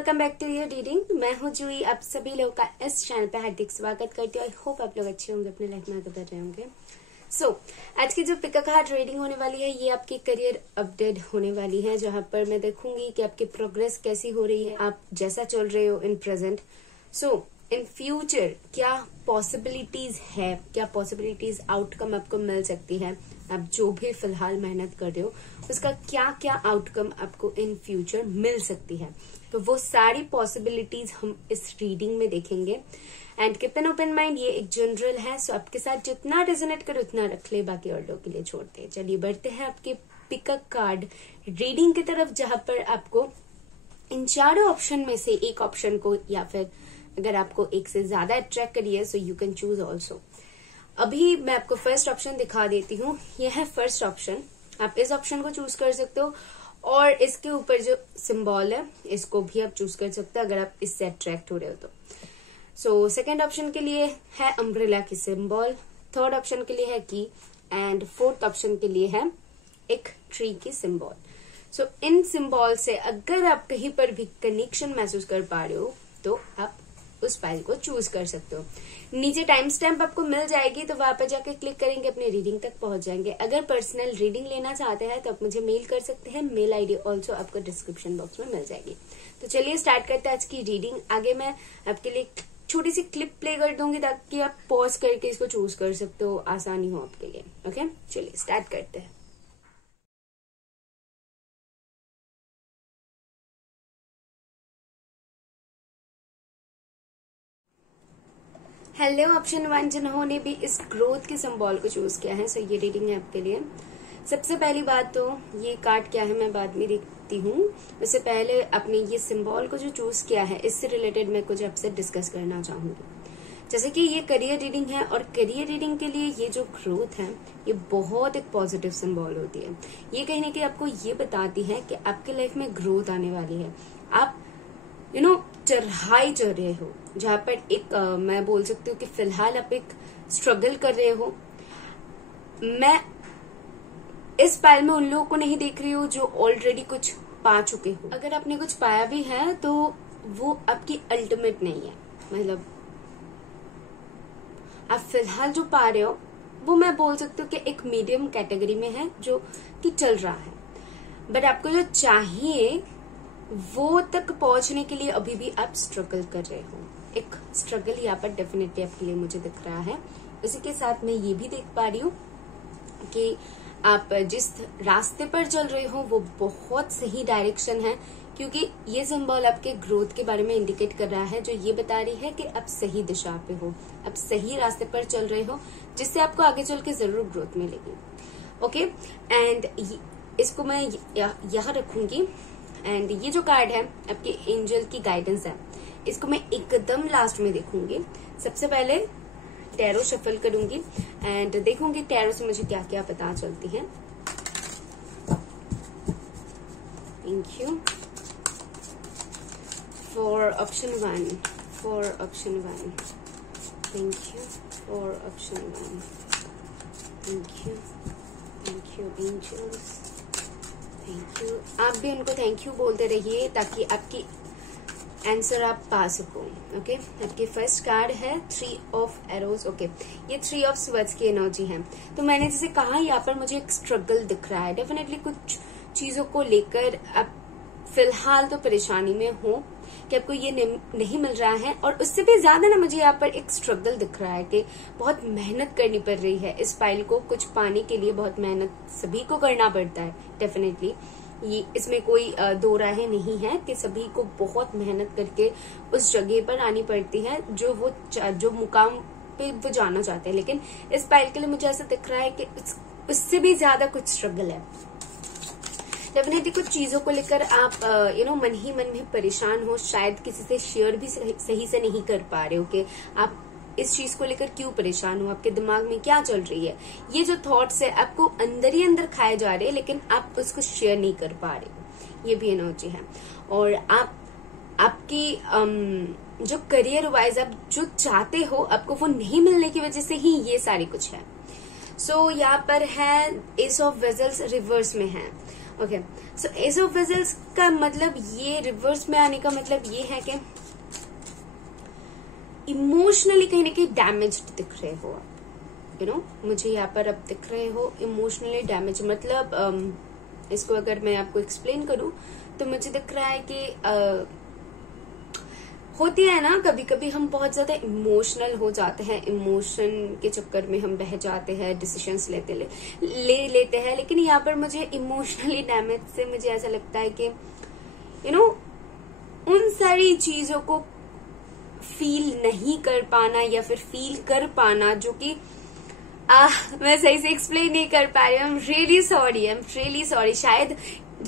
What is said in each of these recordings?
Welcome back to your reading. मैं हूँ जूही। आप सभी लोगों का इस चैनल पे हार्दिक स्वागत करती हूँ। आई होप आप लोग अच्छे होंगे, अपने लाइफ में आगे बढ़ रहे होंगे। आज की जो पिका कार्ड रीडिंग होने वाली है, ये आपकी करियर अपडेट होने वाली है, जहां पर मैं देखूंगी कि आपकी प्रोग्रेस कैसी हो रही है, आप जैसा चल रहे हो इन प्रेजेंट। इन फ्यूचर क्या पॉसिबिलिटीज है, क्या पॉसिबिलिटीज आउटकम आपको मिल सकती है। आप जो भी फिलहाल मेहनत कर रहे हो उसका क्या क्या आउटकम आपको इन फ्यूचर मिल सकती है, तो वो सारी पॉसिबिलिटीज हम इस रीडिंग में देखेंगे। And keep an open mind, ये एक जनरल है, सो आपके साथ जितना रेजोनेट करे उतना रख ले, बाकी और लोग के लिए छोड़ते हैं। चलिए बढ़ते हैं आपके पिकअप कार्ड रीडिंग की तरफ, जहां पर आपको इन चारों ऑप्शन में से एक ऑप्शन को, या फिर अगर आपको एक से ज्यादा अट्रैक्ट करिए so you can choose also. अभी मैं आपको फर्स्ट ऑप्शन दिखा देती हूँ। यह है फर्स्ट ऑप्शन। आप इस ऑप्शन को चूज कर सकते हो और इसके ऊपर जो सिंबल है इसको भी आप चूज कर सकते हो अगर आप इससे अट्रैक्ट हो रहे हो तो। सेकेंड ऑप्शन के लिए है अम्ब्रेला की सिंबल, थर्ड ऑप्शन के लिए है की, एंड फोर्थ ऑप्शन के लिए है एक ट्री की सिंबल। इन सिंबल से अगर आप कहीं पर भी कनेक्शन महसूस कर पा रहे हो तो आप उस फाइल को चूज कर सकते हो। नीचे टाइम स्टैम्प आपको मिल जाएगी, तो वहां पर जाकर क्लिक करेंगे, अपनी रीडिंग तक पहुंच जाएंगे। अगर पर्सनल रीडिंग लेना चाहते हैं तो आप मुझे मेल कर सकते हैं, मेल आईडी ऑल्सो आपको डिस्क्रिप्शन बॉक्स में मिल जाएगी। तो चलिए स्टार्ट करते हैं आज की रीडिंग। आगे मैं आपके लिए छोटी सी क्लिप प्ले कर दूंगी ताकि आप पॉज करके इसको चूज कर सकते हो, आसानी हो आपके लिए। ओके, चलिए स्टार्ट करते हैं। हेलो ऑप्शन 1 जिन्होंने भी इस ग्रोथ के सिंबल को चूज किया है, सो ये रीडिंग है आपके लिए। सबसे पहली बात तो ये कार्ड क्या है मैं बाद में देखती हूँ, उससे पहले आपने ये सिंबल को जो चूज किया है इससे रिलेटेड मैं कुछ आपसे डिस्कस करना चाहूंगी। जैसे कि ये करियर रीडिंग है और करियर रीडिंग के लिए ये जो ग्रोथ है ये बहुत एक पॉजिटिव सिंबल होती है। ये कहीं ना कहीं आपको ये बताती है कि आपके लाइफ में ग्रोथ आने वाली है। आप चढ़ाई चढ़ रहे हो, जहां पर एक मैं बोल सकती हूँ कि फिलहाल आप एक स्ट्रगल कर रहे हो। मैं इस फाइल में उन लोगों को नहीं देख रही हूँ जो ऑलरेडी कुछ पा चुके हो। अगर आपने कुछ पाया भी है तो वो आपकी अल्टीमेट नहीं है, मतलब आप फिलहाल जो पा रहे हो वो मैं बोल सकती हूँ कि एक मीडियम कैटेगरी में है जो कि चल रहा है। बट आपको जो चाहिए वो तक पहुंचने के लिए अभी भी आप स्ट्रगल कर रहे हो। एक स्ट्रगल यहाँ पर डेफिनेटली आपके लिए मुझे दिख रहा है। इसी के साथ मैं ये भी देख पा रही हूँ कि आप जिस रास्ते पर चल रहे हो वो बहुत सही डायरेक्शन है, क्योंकि ये सिंबल आपके ग्रोथ के बारे में इंडिकेट कर रहा है, जो ये बता रही है कि आप सही दिशा पे हो, आप सही रास्ते पर चल रहे हो, जिससे आपको आगे चल के जरूर ग्रोथ मिलेगी। ओके, एंड इसको मैं यहाँ रखूंगी। एंड ये जो कार्ड है आपके एंजल की गाइडेंस है, इसको मैं एकदम लास्ट में देखूंगी। सबसे पहले टैरो शफल करूंगी एंड देखूंगी टैरो से मुझे क्या क्या पता चलती है। Thank you for option 1, for option 1, thank you for option 1, thank you angels, thank you. आप भी उनको थैंक यू बोलते रहिए ताकि आपकी आंसर आप पा सको। ओके, आपकी फर्स्ट कार्ड है 3 ऑफ एरोज। ओके, ये 3 ऑफ स्वर्ड्स की एनर्जी है। तो मैंने जैसे कहा यहाँ पर मुझे एक स्ट्रगल दिख रहा है। डेफिनेटली कुछ चीजों को लेकर आप फिलहाल तो परेशानी में हो कि आपको ये नहीं मिल रहा है, और उससे भी ज्यादा ना मुझे यहाँ पर एक स्ट्रगल दिख रहा है कि बहुत मेहनत करनी पड़ रही है। इस फाइल को कुछ पाने के लिए बहुत मेहनत सभी को करना पड़ता है। डेफिनेटली ये इसमें कोई दो राहें नहीं है कि सभी को बहुत मेहनत करके उस जगह पर आनी पड़ती है जो मुकाम पे वो जाना चाहते हैं। लेकिन इस फाइल के लिए मुझे ऐसा दिख रहा है कि उससे भी ज्यादा कुछ स्ट्रगल है। डेफिनेटली कुछ चीजों को लेकर आप मन ही मन में परेशान हो, शायद किसी से शेयर भी सही से नहीं कर पा रहे हो कि आप इस चीज को लेकर क्यों परेशान हो, आपके दिमाग में क्या चल रही है। ये जो थॉट्स है आपको अंदर ही अंदर खाए जा रहे हैं, लेकिन आप उसको शेयर नहीं कर पा रहे हो। ये भी एनर्जी है। और आपकी जो करियर वाइज आप जो चाहते हो आपको वो नहीं मिलने की वजह से ही ये सारी कुछ है। यहाँ पर है एस ऑफ वेजल्स रिवर्स में है। Okay, so S of vessels का मतलब ये रिवर्स में आने का मतलब ये है कि इमोशनली कहीं ना कहीं डैमेज्ड दिख रहे हो आप, मुझे यहाँ पर अब दिख रहे हो इमोशनली डैमेज। मतलब इसको अगर मैं आपको एक्सप्लेन करूं तो मुझे दिख रहा है कि होती है ना, कभी कभी हम बहुत ज्यादा इमोशनल हो जाते हैं, इमोशन के चक्कर में हम बह जाते हैं, डिसीजंस लेते हैं। लेकिन यहाँ पर मुझे इमोशनली डैमेज से मुझे ऐसा लगता है कि उन सारी चीजों को फील नहीं कर पाना या फिर फील कर पाना जो कि मैं सही से एक्सप्लेन नहीं कर पा रही हूँ। I am really sorry. शायद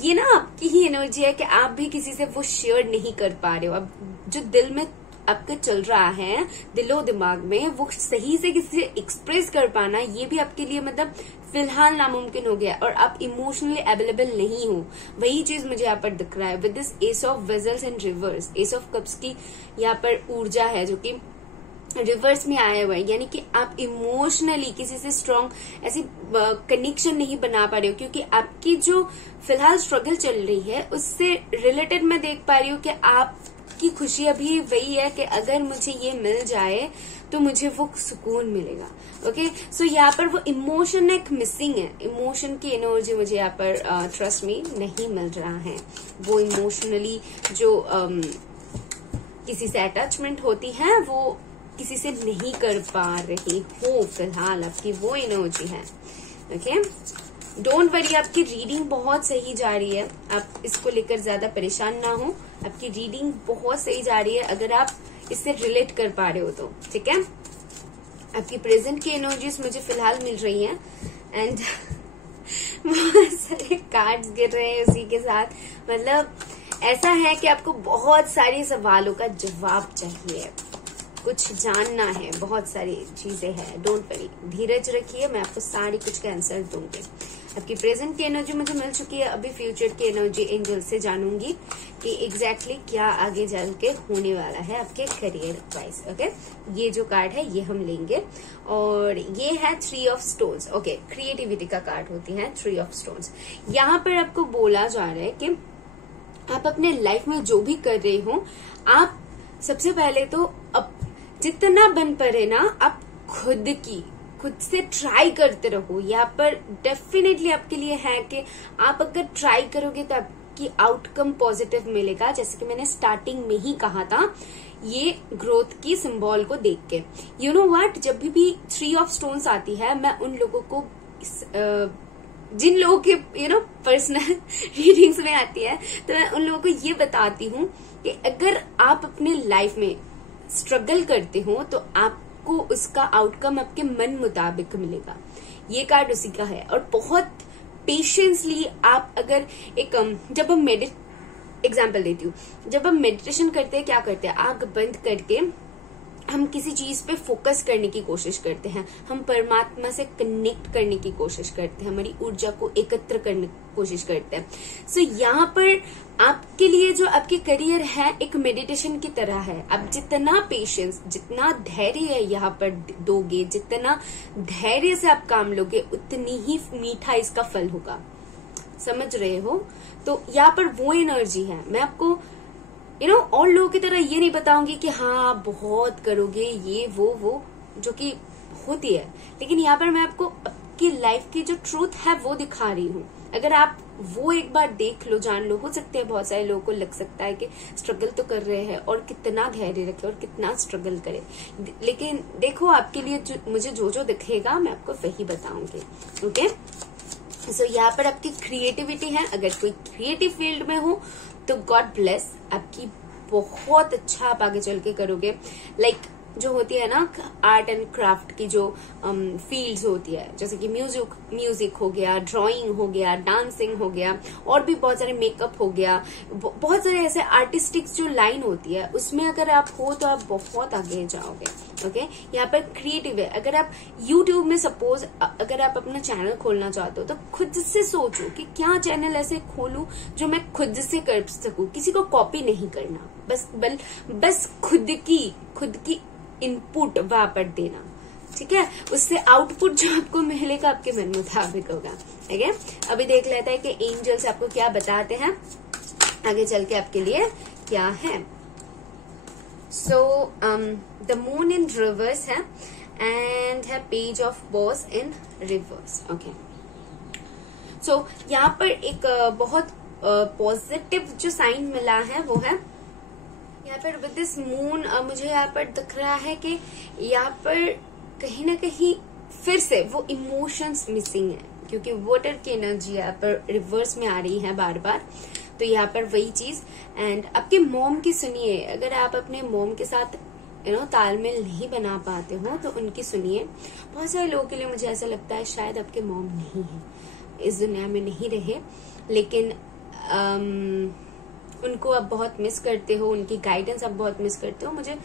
ये ना आपकी ही एनर्जी है कि आप भी किसी से वो शेयर नहीं कर पा रहे हो। अब जो दिल में आपके चल रहा है, दिलो दिमाग में, वो सही से किसी से एक्सप्रेस कर पाना, ये भी आपके लिए मतलब फिलहाल नामुमकिन हो गया और आप इमोशनली अवेलेबल नहीं हो। वही चीज मुझे यहाँ पर दिख रहा है with this S of vessels and reverse. S of cups की यहाँ पर ऊर्जा है जो कि रिवर्स में आया हुआ है, यानी कि आप इमोशनली किसी से स्ट्रॉन्ग ऐसी कनेक्शन नहीं बना पा रहे हो, क्योंकि आपकी जो फिलहाल स्ट्रगल चल रही है उससे रिलेटेड मैं देख पा रही हूँ कि आपकी खुशी अभी वही है कि अगर मुझे ये मिल जाए तो मुझे वो सुकून मिलेगा। ओके, सो यहाँ पर वो इमोशन एक मिसिंग है। इमोशन की एनर्जी मुझे यहाँ पर ट्रस्ट मी नहीं मिल रहा है। वो इमोशनली जो किसी से अटैचमेंट होती है वो किसी से नहीं कर पा रही हो, फिलहाल आपकी वो एनर्जी है। ओके, डोंट वरी, आपकी रीडिंग बहुत सही जा रही है, आप इसको लेकर ज्यादा परेशान ना हो। आपकी रीडिंग बहुत सही जा रही है अगर आप इससे रिलेट कर पा रहे हो तो, ठीक है। आपकी प्रेजेंट की एनर्जीज मुझे फिलहाल मिल रही हैं एंड बहुत सारे कार्ड्स गिर रहे हैं उसी के साथ। मतलब ऐसा है कि आपको बहुत सारे सवालों का जवाब चाहिए, कुछ जानना है, बहुत सारी चीजें हैं। डोंट वरी, धीरज रखिए, मैं आपको सारी कुछ का आंसर दूंगी। आपकी प्रेजेंट की एनर्जी मुझे मिल चुकी है, अभी फ्यूचर की एनर्जी एंजल से जानूंगी कि एग्जैक्टली क्या आगे चल के होने वाला है आपके करियर वाइज। ओके, ये जो कार्ड है ये हम लेंगे और ये है 3 ऑफ स्टोन्स। ओके, क्रिएटिविटी का कार्ड होती है 3 ऑफ स्टोन्स। यहाँ पर आपको बोला जा रहा है कि आप अपने लाइफ में जो भी कर रहे हो, आप सबसे पहले तो जितना बन पड़े ना आप खुद से ट्राई करते रहो। यहाँ पर डेफिनेटली आपके लिए है कि आप अगर ट्राई करोगे तो आपकी आउटकम पॉजिटिव मिलेगा। जैसे कि मैंने स्टार्टिंग में ही कहा था, ये ग्रोथ की सिंबल को देख के, यू नो व्हाट, जब भी 3 ऑफ स्टोन्स आती है, मैं उन लोगों को जिन लोगों के पर्सनल रीडिंग्स में आती है, तो मैं उन लोगों को ये बताती हूँ कि अगर आप अपने लाइफ में स्ट्रगल करते हो तो आपको उसका आउटकम आपके मन मुताबिक मिलेगा। ये कार्ड उसी का है। और बहुत पेशेंसली आप अगर जब हम एग्जांपल देती हूँ, जब हम मेडिटेशन करते हैं क्या करते हैं, आंख बंद करके हम किसी चीज पे फोकस करने की कोशिश करते हैं, हम परमात्मा से कनेक्ट करने की कोशिश करते हैं, हमारी ऊर्जा को एकत्र करने की कोशिश करते हैं। सो यहाँ पर आपके लिए जो आपके करियर है एक मेडिटेशन की तरह है। आप जितना पेशेंस, जितना धैर्य है यहाँ पर दोगे, जितना धैर्य से आप काम लोगे, उतनी ही मीठा इसका फल होगा। समझ रहे हो? तो यहाँ पर वो एनर्जी है। मैं आपको और लोगों की तरह ये नहीं बताऊंगी कि हाँ बहुत करोगे ये वो जो कि होती है, लेकिन यहाँ पर मैं आपको आपकी लाइफ की जो ट्रूथ है वो दिखा रही हूँ। अगर आप वो एक बार देख लो, जान लो, हो सकते हैं बहुत सारे लोगों को लग सकता है कि स्ट्रगल तो कर रहे हैं और कितना धैर्य रखे और कितना स्ट्रगल करे, लेकिन देखो आपके लिए मुझे जो दिखेगा मैं आपको वही बताऊंगी। ओके, सो यहाँ पर आपकी क्रिएटिविटी है। अगर कोई क्रिएटिव फील्ड में हो तो गॉड ब्लेस, आपकी बहुत अच्छा आप आगे चल के करोगे। लाइक जो होती है ना आर्ट एंड क्राफ्ट की जो फील्ड्स होती है, जैसे कि म्यूजिक हो गया, ड्राइंग हो गया, डांसिंग हो गया, और भी बहुत सारे मेकअप हो गया, बहुत सारे ऐसे आर्टिस्टिक जो लाइन होती है उसमें अगर आप हो तो आप बहुत आगे जाओगे। ओके, यहाँ पर क्रिएटिव है। अगर आप यूट्यूब में सपोज अगर आप अपना चैनल खोलना चाहते हो तो खुद से सोचो कि क्या चैनल ऐसे खोलूं जो मैं खुद से कर सकूं, किसी को कॉपी नहीं करना, बस खुद की इनपुट वहां पर देना। ठीक है, उससे आउटपुट जो आपको मिलेगा आपके मन मुताबिक होगा। ठीक है, अभी देख लेते हैं कि एंजल्स आपको क्या बताते हैं आगे चल के आपके लिए क्या है। So the moon in reverse है एंड है page of boss in reverse. Okay, so यहाँ पर एक बहुत पॉजिटिव जो साइन मिला है वो है यहाँ पर विद दिस मून। मुझे यहाँ पर दिख रहा है कि यहाँ पर कहीं ना कहीं फिर से वो इमोशंस मिसिंग है, क्योंकि वाटर की एनर्जी यहाँ पर रिवर्स में आ रही है बार बार। तो यहाँ पर वही चीज। एंड आपके मोम की सुनिए, अगर आप अपने मोम के साथ तालमेल नहीं बना पाते हो तो उनकी सुनिए। बहुत सारे लोगों के लिए मुझे ऐसा लगता है शायद आपके मोम नहीं है, इस दुनिया में नहीं रहे, लेकिन उनको आप बहुत मिस करते हो, उनकी गाइडेंस आप बहुत मिस करते हो। मुझे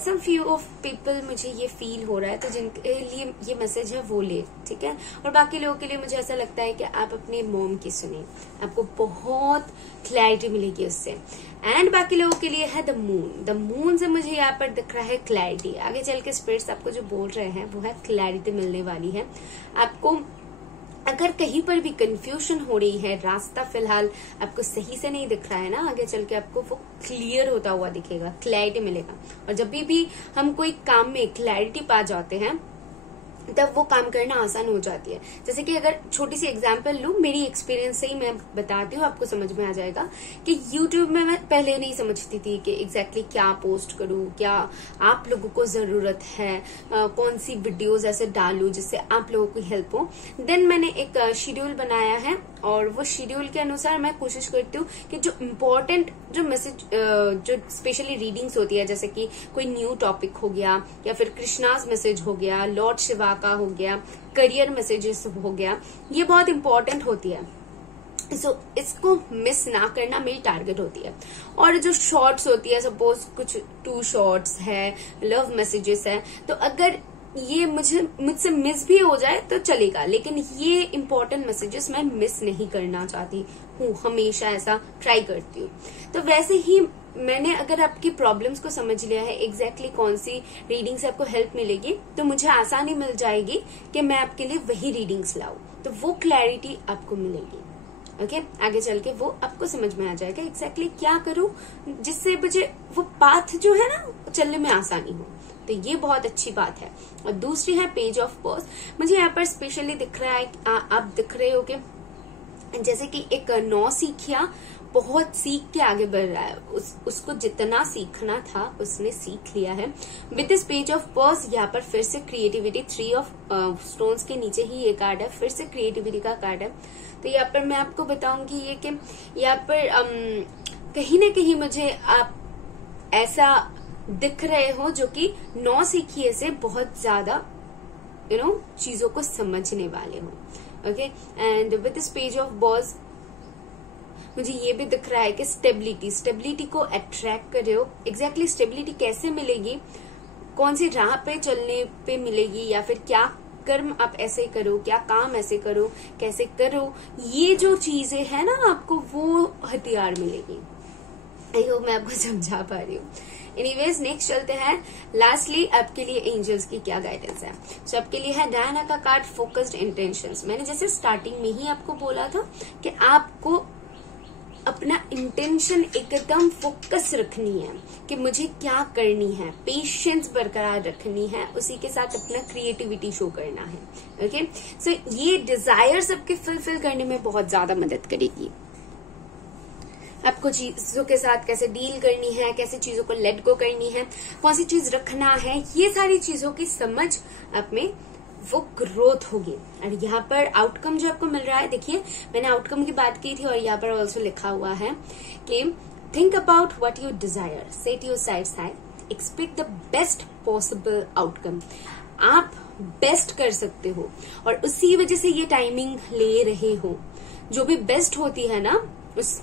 सम फ्यू ऑफ पीपल मुझे ये फील हो रहा है, तो जिनके लिए ये मैसेज है वो ले, ठीक है। और बाकी लोगों के लिए मुझे ऐसा लगता है कि आप अपने मोम की सुने, आपको बहुत क्लैरिटी मिलेगी उससे। एंड बाकी लोगों के लिए है द मून। द मून से मुझे यहाँ पर दिख रहा है क्लैरिटी। आगे चल के स्पिरिट्स आपको जो बोल रहे हैं वो है क्लैरिटी मिलने वाली है आपको। अगर कहीं पर भी कंफ्यूजन हो रही है, रास्ता फिलहाल आपको सही से नहीं दिख रहा है ना, आगे चल के आपको वो क्लियर होता हुआ दिखेगा, क्लैरिटी मिलेगा। और जब भी हम कोई काम में क्लैरिटी पा जाते हैं तब वो काम करना आसान हो जाती है। जैसे कि अगर छोटी सी एग्जांपल लूं, मेरी एक्सपीरियंस से ही मैं बताती हूँ, आपको समझ में आ जाएगा कि YouTube में मैं पहले नहीं समझती थी कि एग्जैक्टली क्या पोस्ट करूं, क्या आप लोगों को जरूरत है, कौन सी वीडियोस ऐसे डालूं जिससे आप लोगों की हेल्प हो। देन मैंने एक शेड्यूल बनाया है और वो शेड्यूल के अनुसार मैं कोशिश करती हूँ कि जो इम्पोर्टेंट जो मैसेज जो स्पेशली रीडिंग्स होती है, जैसे कि कोई न्यू टॉपिक हो गया या फिर कृष्णाज मैसेज हो गया, लॉर्ड शिवा का हो गया, करियर मैसेजेस हो गया, ये बहुत इंपॉर्टेंट होती है। इसको मिस ना करना मेरी टारगेट होती है। और जो शॉर्ट्स होती है, सपोज कुछ 2 शॉर्ट्स है, लव मैसेजेस है, तो अगर ये मुझसे मिस भी हो जाए तो चलेगा, लेकिन ये इंपॉर्टेंट मैसेजेस मैं मिस नहीं करना चाहती हूँ, हमेशा ऐसा ट्राई करती हूँ। तो वैसे ही मैंने अगर आपकी प्रॉब्लम्स को समझ लिया है, एग्जैक्टली कौन सी रीडिंग से आपको हेल्प मिलेगी, तो मुझे आसानी मिल जाएगी कि मैं आपके लिए वही रीडिंग्स लाऊं, तो वो क्लैरिटी आपको मिलेगी। ओके, आगे चल के वो आपको समझ में आ जाएगा एग्जैक्टली क्या करूं जिससे मुझे वो पाथ जो है ना चलने में आसानी हो। तो ये बहुत अच्छी बात है। और दूसरी है पेज ऑफ बॉस। मुझे यहाँ पर स्पेशली दिख रहा है, आप दिख रहे हो कि जैसे कि एक नौसिखिया बहुत सीख के आगे बढ़ रहा है, उसको जितना सीखना था उसने सीख लिया है। With this page of boss यहाँ पर फिर से क्रिएटिविटी, 3 ऑफ स्टोन्स के नीचे ही ये कार्ड है, फिर से क्रिएटिविटी का कार्ड है। तो यहाँ पर मैं आपको बताऊंगी ये कि यहाँ पर कहीं ना कहीं मुझे आप ऐसा दिख रहे हो जो कि नौसिखिए से बहुत ज्यादा चीजों को समझने वाले हो। Okay, and with this page of boss मुझे ये भी दिख रहा है कि स्टेबिलिटी को अट्रैक्ट कर रहे हो। एग्जैक्टली स्टेबिलिटी कैसे मिलेगी, कौन सी राह पे चलने पे मिलेगी, या फिर क्या कर्म आप ऐसे करो, क्या काम ऐसे करो, कैसे करो, ये जो चीजें है ना आपको वो हथियार मिलेगी। आई होप मैं आपको समझा पा रही हूँ। एनीवेज नेक्स्ट चलते हैं। लास्टली आपके लिए एंजल्स की क्या गाइडेंस है। सो आपके लिए है डायना का कार्ड, फोकस्ड इंटेंशंस। मैंने जैसे स्टार्टिंग में ही आपको बोला था कि आपको अपना इंटेंशन एकदम फोकस रखनी है कि मुझे क्या करनी है, पेशेंस बरकरार रखनी है, उसी के साथ अपना क्रिएटिविटी शो करना है। ओके, सो ये डिजायर सबके फुलफिल करने में बहुत ज्यादा मदद करेगी। आपको चीजों के साथ कैसे डील करनी है, कैसे चीजों को लेट गो करनी है, कौन सी चीज रखना है, ये सारी चीजों की समझ आप में वो ग्रोथ होगी। और यहाँ पर आउटकम जो आपको मिल रहा है, देखिए मैंने आउटकम की बात की थी और यहाँ पर ऑल्सो लिखा हुआ है कि think about what you desire, set your sides high, expect the best possible outcome. आप बेस्ट कर सकते हो और उसी वजह से ये टाइमिंग ले रहे हो। जो भी बेस्ट होती है ना, उस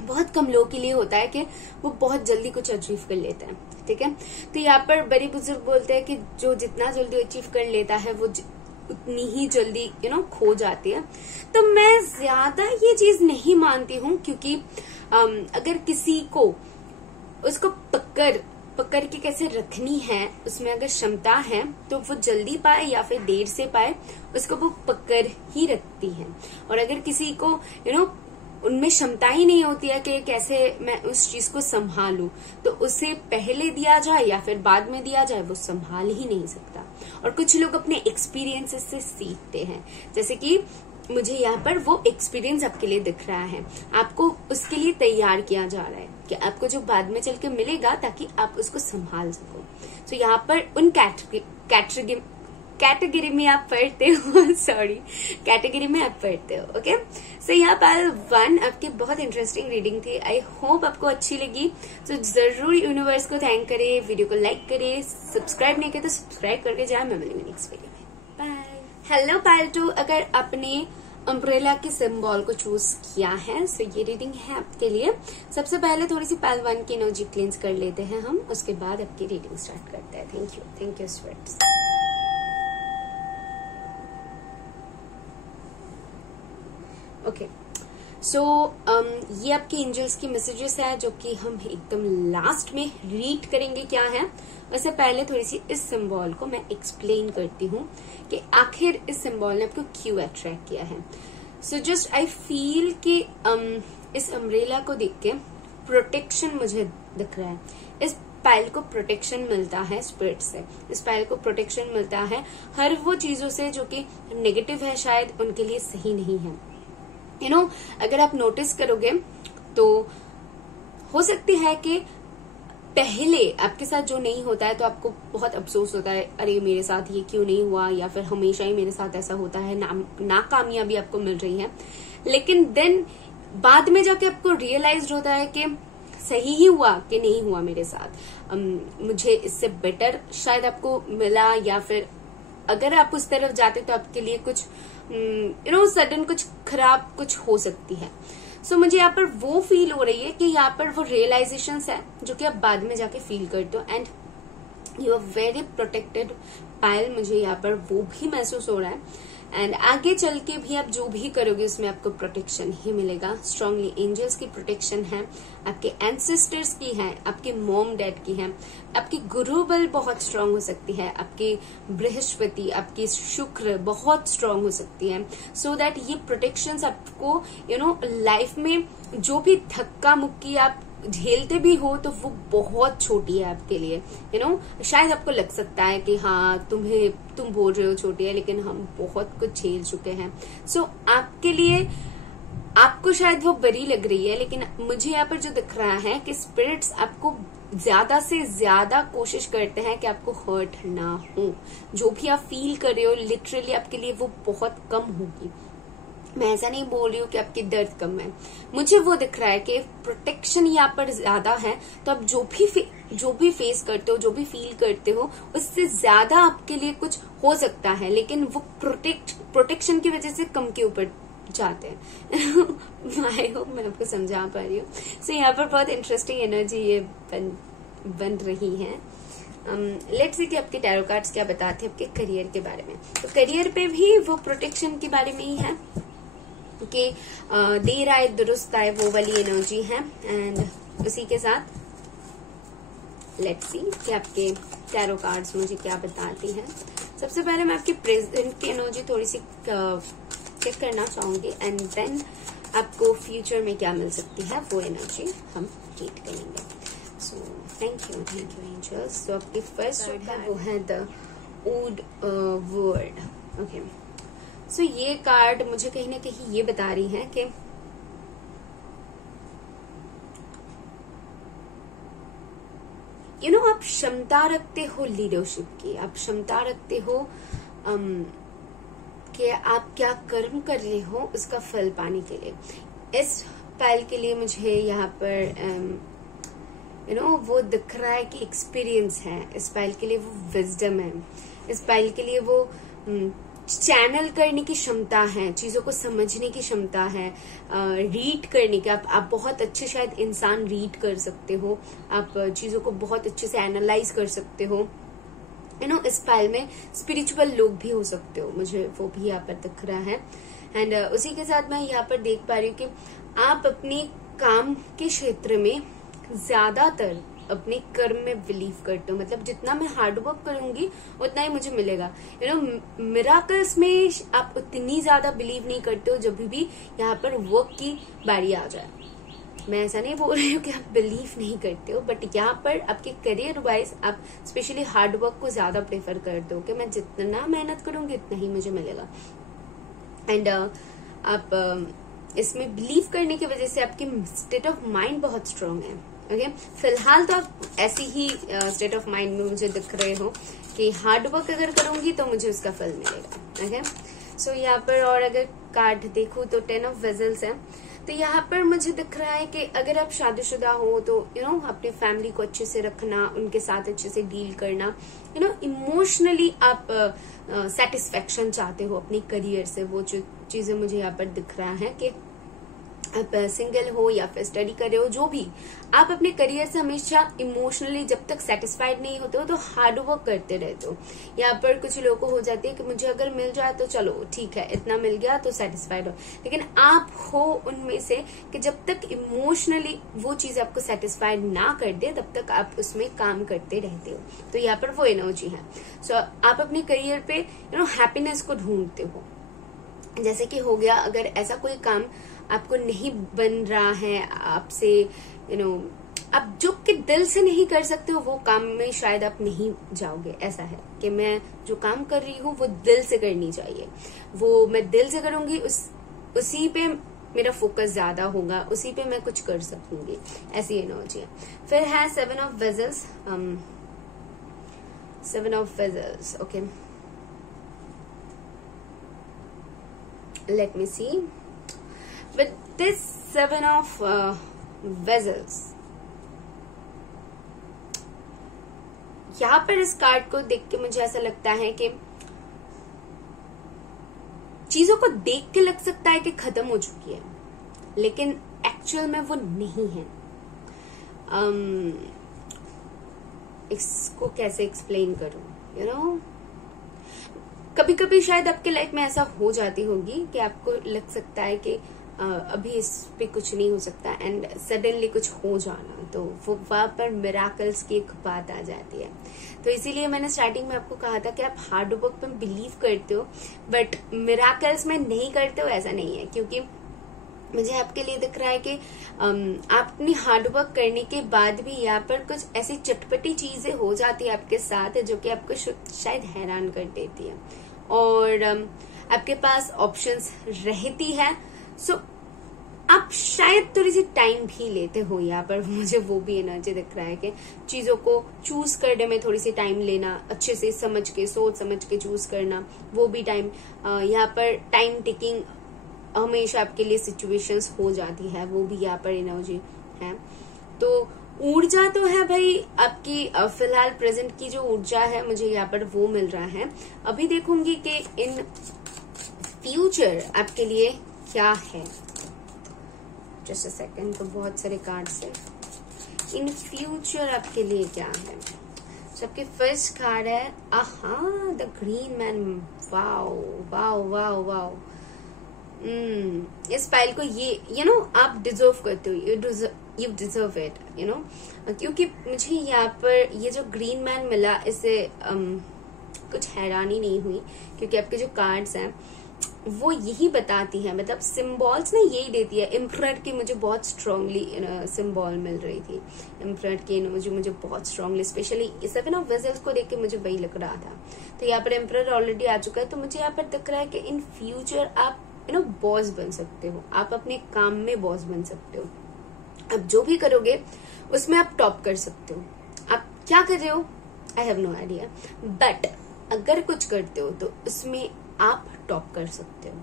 बहुत कम लोगों के लिए होता है कि वो बहुत जल्दी कुछ अचीव कर लेते हैं। ठीक है, तो यहाँ पर बड़े बुजुर्ग बोलते हैं कि जो जितना जल्दी अचीव कर लेता है वो उतनी ही जल्दी खो जाती है। तो मैं ज्यादा ये चीज नहीं मानती हूँ, क्योंकि अगर किसी को उसको पकड़ पकड़ के कैसे रखनी है, उसमें अगर क्षमता है तो वो जल्दी पाए या फिर देर से पाए, उसको वो पकड़ ही रखती है। और अगर किसी को उनमें क्षमता ही नहीं होती है कि कैसे मैं उस चीज को संभालूं, तो उसे पहले दिया जाए या फिर बाद में दिया जाए, वो संभाल ही नहीं सकता। और कुछ लोग अपने एक्सपीरियंसेस से सीखते हैं, जैसे कि मुझे यहाँ पर वो एक्सपीरियंस आपके लिए दिख रहा है, आपको उसके लिए तैयार किया जा रहा है कि आपको जो बाद में चल के मिलेगा ताकि आप उसको संभाल सको। तो यहाँ पर उन कैटेगरी में आप पढ़ते हो सॉरी कैटेगरी में आप पढ़ते हो। ओके, सो यहाँ पायल 1 आपकी बहुत इंटरेस्टिंग रीडिंग थी। आई होप आपको अच्छी लगी। तो जरूर यूनिवर्स को थैंक करे, वीडियो को लाइक करे, सब्सक्राइब नहीं करे तो सब्सक्राइब करके जाए। मैं मिलूंगी नेक्स्ट वीडियो में। बाय। हेलो पायल 2, अगर आपने अम्ब्रेला के सिंबल को चूज किया है सो ये रीडिंग है आपके लिए। सबसे पहले थोड़ी सी पायल 1 की एनर्जी क्लींस कर लेते हैं हम, उसके बाद आपकी रीडिंग स्टार्ट करते हैं। Thank you sweats. Okay, so ये आपके एंजल्स की मैसेजेस है जो कि हम एकदम लास्ट में रीड करेंगे क्या है। उससे पहले थोड़ी सी इस सिंबल को मैं एक्सप्लेन करती हूँ कि आखिर इस सिंबल ने आपको क्यों अट्रैक्ट किया है। सो जस्ट आई फील कि इस अम्ब्रेला को देख के प्रोटेक्शन मुझे दिख रहा है। इस पायल को प्रोटेक्शन मिलता है स्पिरिट से, इस पायल को प्रोटेक्शन मिलता है हर वो चीजों से जो कि नेगेटिव है, शायद उनके लिए सही नहीं है। अगर आप नोटिस करोगे तो हो सकती है कि पहले आपके साथ जो नहीं होता है तो आपको बहुत अफसोस होता है, अरे मेरे साथ ये क्यों नहीं हुआ, या फिर हमेशा ही मेरे साथ ऐसा होता है, नाकामयाबी आपको मिल रही है। लेकिन देन बाद में जाके आपको रियलाइज होता है कि सही ही हुआ कि नहीं हुआ मेरे साथ, मुझे इससे बेटर शायद आपको मिला, या फिर अगर आप उस तरफ जाते तो आपके लिए कुछ सडन कुछ खराब कुछ हो सकती है। सो मुझे यहाँ पर वो फील हो रही है कि यहाँ पर वो रियलाइजेशन है जो कि आप बाद में जाके फील करते हो, and you are very protected Payal. मुझे यहाँ पर वो भी महसूस हो रहा है, एंड आगे चल के भी आप जो भी करोगे उसमें आपको प्रोटेक्शन ही मिलेगा। स्ट्रांगली एंजल्स की प्रोटेक्शन है, आपके एंसेस्टर्स की है, आपके मॉम डैड की है, आपकी गुरु बल बहुत स्ट्रांग हो सकती है, आपकी बृहस्पति, आपकी शुक्र बहुत स्ट्रांग हो सकती है। सो दैट ये प्रोटेक्शन आपको लाइफ में जो भी धक्का मुक्की आप झेलते भी हो तो वो बहुत छोटी है आपके लिए। शायद आपको लग सकता है कि हाँ तुम बोल रहे हो छोटी है, लेकिन हम बहुत कुछ झेल चुके हैं। सो आपके लिए आपको शायद वो बड़ी लग रही है, लेकिन मुझे यहाँ पर जो दिख रहा है कि स्पिरिट्स आपको ज्यादा से ज्यादा कोशिश करते हैं कि आपको हर्ट ना हो। जो भी आप फील कर रहे हो लिटरली आपके लिए वो बहुत कम होगी। मैं ऐसा नहीं बोल रही हूँ कि आपकी दर्द कम है, मुझे वो दिख रहा है कि प्रोटेक्शन यहाँ पर ज्यादा है। तो आप जो भी फेस करते हो, जो भी फील करते हो, उससे ज्यादा आपके लिए कुछ हो सकता है, लेकिन वो प्रोटेक्शन की वजह से कम के ऊपर जाते हैं। आई होप मैं आपको समझा पा रही हूँ। सो यहाँ पर बहुत इंटरेस्टिंग एनर्जी ये बन रही है। लेट्स सी कि आपके टैरो कार्ड्स क्या बताते हैं आपके करियर के बारे में। तो करियर पे भी वो प्रोटेक्शन के बारे में ही है कि देर आए दुरुस्त आए, वो वाली एनर्जी है। एंड उसी के साथ लेट्स सी कि आपके टैरो कार्ड्स मुझे क्या बताती हैं। सबसे पहले मैं आपके प्रेजेंट की एनर्जी थोड़ी सी चेक करना चाहूंगी, एंड देन आपको फ्यूचर में क्या मिल सकती है वो एनर्जी हम रीड करेंगे। So thank you angels. तो आपकी फर्स्ट है वो है the wood word. Okay, so ये कार्ड मुझे कहीं ना कहीं ये बता रही है कि आप क्षमता रखते हो लीडरशिप की, आप क्षमता रखते हो कि आप क्या कर्म कर रहे हो उसका फल पाने के लिए। इस पायल के लिए मुझे यहाँ पर वो दिख रहा है कि एक्सपीरियंस है, इस पायल के लिए वो विजडम है, इस पायल के लिए वो चैनल करने की क्षमता है, चीजों को समझने की क्षमता है, रीड करने की। आप बहुत अच्छे शायद इंसान रीड कर सकते हो, आप चीजों को बहुत अच्छे से एनालाइज कर सकते हो। इस पायल में स्पिरिचुअल लोग भी हो सकते हो, मुझे वो भी यहाँ पर दिख रहा है। एंड उसी के साथ मैं यहाँ पर देख पा रही हूँ कि आप अपने काम के क्षेत्र में ज्यादातर अपने कर्म में बिलीव करते हो, मतलब जितना मैं हार्ड वर्क करूंगी उतना ही मुझे मिलेगा। मिराकल्स में आप उतनी ज्यादा बिलीव नहीं करते हो जब भी यहाँ पर वर्क की बारी आ जाए। मैं ऐसा नहीं बोल रही हूँ कि आप बिलीव नहीं करते हो, बट यहाँ पर आपके करियर वाइज आप स्पेशली हार्ड वर्क को ज्यादा प्रेफर करते हो कि मैं जितना मेहनत करूंगी उतना ही मुझे मिलेगा। एंड आप इसमें बिलीव करने की वजह से आपकी स्टेट ऑफ माइंड बहुत स्ट्रांग है। ओके, फिलहाल तो आप ऐसी ही स्टेट ऑफ माइंड में मुझे दिख रहे हो कि हार्ड वर्क अगर करूंगी तो मुझे उसका फल मिलेगा। ओके, सो यहाँ पर और अगर कार्ड देखूं तो 10 ऑफ वेजल्स है। तो यहाँ पर मुझे दिख रहा है कि अगर आप शादीशुदा हो तो अपनी फैमिली को अच्छे से रखना, उनके साथ अच्छे से डील करना, इमोशनली आप सेटिस्फेक्शन चाहते हो अपनी करियर से। वो जो चीजें मुझे यहाँ पर दिख रहा है कि आप सिंगल हो या फिर स्टडी कर रहे हो, जो भी आप अपने करियर से हमेशा इमोशनली जब तक सेटिस्फाइड नहीं होते हो तो हार्ड वर्क करते रहते हो। यहाँ पर कुछ लोगों को हो जाती है कि मुझे अगर मिल जाए तो चलो ठीक है, इतना मिल गया तो सेटिस्फाइड हो, लेकिन आप हो उनमें से कि जब तक इमोशनली वो चीज आपको सेटिस्फाइड ना कर दे तब तक आप उसमें काम करते रहते हो। तो यहाँ पर वो एनर्जी है। सो आप अपने करियर पे हैप्पीनेस को ढूंढते हो। जैसे कि हो गया, अगर ऐसा कोई काम आपको नहीं बन रहा है आपसे, आप जो कि दिल से नहीं कर सकते हो वो काम में शायद आप नहीं जाओगे। ऐसा है कि मैं जो काम कर रही हूँ वो दिल से करनी चाहिए, वो मैं दिल से करूंगी, उसी पे मेरा फोकस ज्यादा होगा, उसी पे मैं कुछ कर सकूंगी, ऐसी एनर्जी है। फिर है 7 of vessels. 7 of vessels, okay, let me see. With this 7 of vessels, यहाँ पर इस कार्ड को देख के मुझे ऐसा लगता है कि चीजों को देख के लग सकता है कि खत्म हो चुकी है, लेकिन एक्चुअल में वो नहीं है। इसको कैसे एक्सप्लेन करूं, कभी कभी शायद आपके लाइफ में ऐसा हो जाती होगी कि आपको लग सकता है कि अभी इस पे कुछ नहीं हो सकता, एंड सडनली कुछ हो जाना, तो वो वहां पर मिराकल्स की एक बात आ जाती है। तो इसीलिए मैंने स्टार्टिंग में आपको कहा था कि आप हार्ड वर्क पे बिलीव करते हो बट मिराकल्स में नहीं करते हो, ऐसा नहीं है। क्योंकि मुझे आपके लिए दिख रहा है कि आप अपनी हार्ड वर्क करने के बाद भी यहाँ पर कुछ ऐसी चटपटी चीजें हो जाती है आपके साथ जो कि आपको शायद हैरान कर देती है, और आपके पास ऑप्शंस रहती है। सो आप शायद थोड़ी सी टाइम भी लेते हो यहाँ पर, मुझे वो भी एनर्जी दिख रहा है कि चीजों को चूज करने में थोड़ी सी टाइम लेना, अच्छे से समझ के सोच समझ के चूज करना, वो भी टाइम, यहाँ पर टाइम टेकिंग हमेशा आपके लिए सिचुएशंस हो जाती है, वो भी यहाँ पर एनर्जी है। तो ऊर्जा तो है भाई आपकी, फिलहाल प्रेजेंट की जो ऊर्जा है मुझे यहाँ पर वो मिल रहा है। अभी देखूंगी कि इन फ्यूचर आपके लिए क्या है। जस्ट अ सेकंड, तो बहुत सारे कार्ड्स है। इन फ्यूचर आपके लिए क्या है। सबके फर्स्ट कार्ड है आहा, the green man. Wow wow wow wow. इस फाइल को ये आप डिजर्व करते हो, यू डिजर्व इट, क्योंकि मुझे यहाँ पर ये जो ग्रीन मैन मिला इससे कुछ हैरानी नहीं हुई, क्योंकि आपके जो कार्ड्स हैं वो यही बताती है, मतलब सिंबल्स ना यही देती है। एम्परर की मुझे बहुत स्ट्रांगली सिंबल मिल रही थी, एम्परर की एनर्जी मुझे बहुत स्ट्रांगली, स्पेशली 7 ऑफ वेजल्स को देख के मुझे वही लग रहा था। तो यहाँ पर एम्परर ऑलरेडी आ चुका है, तो मुझे यहाँ पर दिख रहा है कि इन फ्यूचर आप बॉस बन सकते हो, आप अपने काम में बॉस बन सकते हो। अब जो भी करोगे उसमें आप टॉप कर सकते हो। आप क्या कर रहे हो I have no idea, but अगर कुछ करते हो तो उसमें आप टॉप कर सकते हो,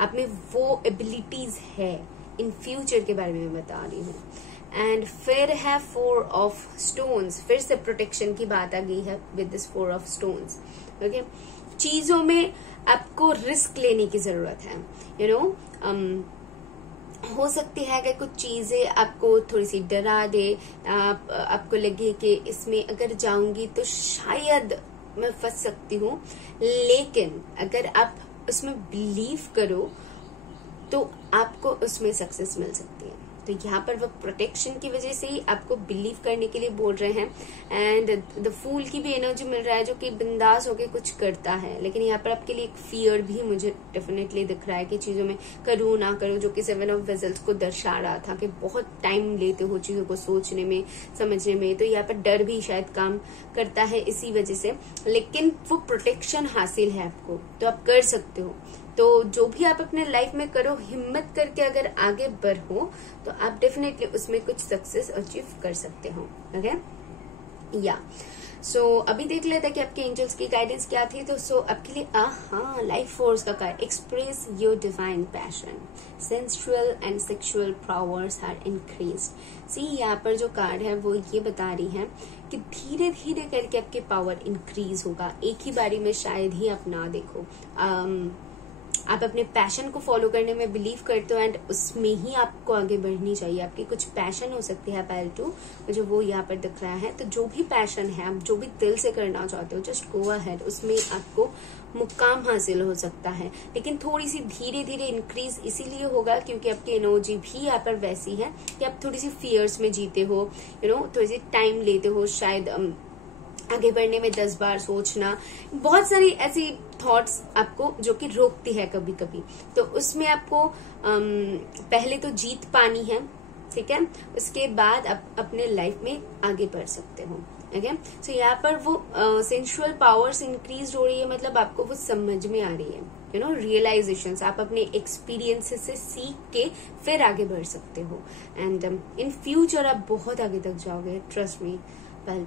आप में वो एबिलिटीज है। इन फ्यूचर के बारे में मैं बता रही हूँ। एंड फिर है 4 ऑफ स्टोन्स, फिर से प्रोटेक्शन की बात आ गई है with this 4 of stones. Okay, चीजों में आपको रिस्क लेने की जरूरत है। हो सकती है कि कुछ चीजें आपको थोड़ी सी डरा दे, आपको लगे कि इसमें अगर जाऊंगी तो शायद मैं फंस सकती हूँ, लेकिन अगर आप उसमें बिलीव करो तो आपको उसमें सक्सेस मिल सकती है। तो यहाँ पर वो प्रोटेक्शन की वजह से ही आपको बिलीव करने के लिए बोल रहे हैं। एंड द फूल की भी एनर्जी मिल रहा है जो कि बिंदास होके कुछ करता है, लेकिन यहाँ पर आपके लिए एक फियर भी मुझे डेफिनेटली दिख रहा है कि चीजों में करूँ ना करूँ, जो कि 7 ऑफ वेजल्स को दर्शा रहा था कि बहुत टाइम लेते हो चीजों को सोचने में, समझने में। तो यहाँ पर डर भी शायद काम करता है इसी वजह से, लेकिन वो प्रोटेक्शन हासिल है आपको, तो आप कर सकते हो। तो जो भी आप अपने लाइफ में करो, हिम्मत करके अगर आगे बढ़ो तो आप डेफिनेटली उसमें कुछ सक्सेस अचीव कर सकते हो। ओके या सो अभी देख लेते हैं कि आपके एंजल्स की गाइडेंस क्या थी। तो आपके लिए लाइफ फोर्स का card, express your divine passion, sensual and sexual powers are increased. See यहाँ पर जो कार्ड है वो ये बता रही है कि धीरे धीरे करके आपके पावर इंक्रीज होगा, एक ही बारी में शायद ही आप ना देखो। आप अपने पैशन को फॉलो करने में बिलीव करते हो एंड उसमें ही आपको आगे बढ़नी चाहिए। आपकी कुछ पैशन हो सकती है पाइल 2, मुझे वो यहाँ पर दिख रहा है। तो जो भी पैशन है, आप जो भी दिल से करना चाहते हो, जस्ट गो अहेड, उसमें आपको मुकाम हासिल हो सकता है। लेकिन थोड़ी सी धीरे धीरे इंक्रीज इसीलिए होगा क्योंकि आपकी एनर्जी भी यहाँ पर वैसी है कि आप थोड़ी सी फियर्स में जीते हो, थोड़ी सी टाइम लेते हो, शायद आगे बढ़ने में 10 बार सोचना, बहुत सारी ऐसी थॉट्स आपको जो कि रोकती है कभी कभी। तो उसमें आपको पहले तो जीत पानी है, ठीक है, उसके बाद आप अपने लाइफ में आगे बढ़ सकते हो। ओके सो यहाँ पर वो सेंसुअल पावर्स इंक्रीज हो रही है, मतलब आपको वो समझ में आ रही है, रियलाइजेशंस आप अपने एक्सपीरियंसेस से सीख के फिर आगे बढ़ सकते हो। एंड इन फ्यूचर आप बहुत आगे तक जाओगे, ट्रस्ट मी।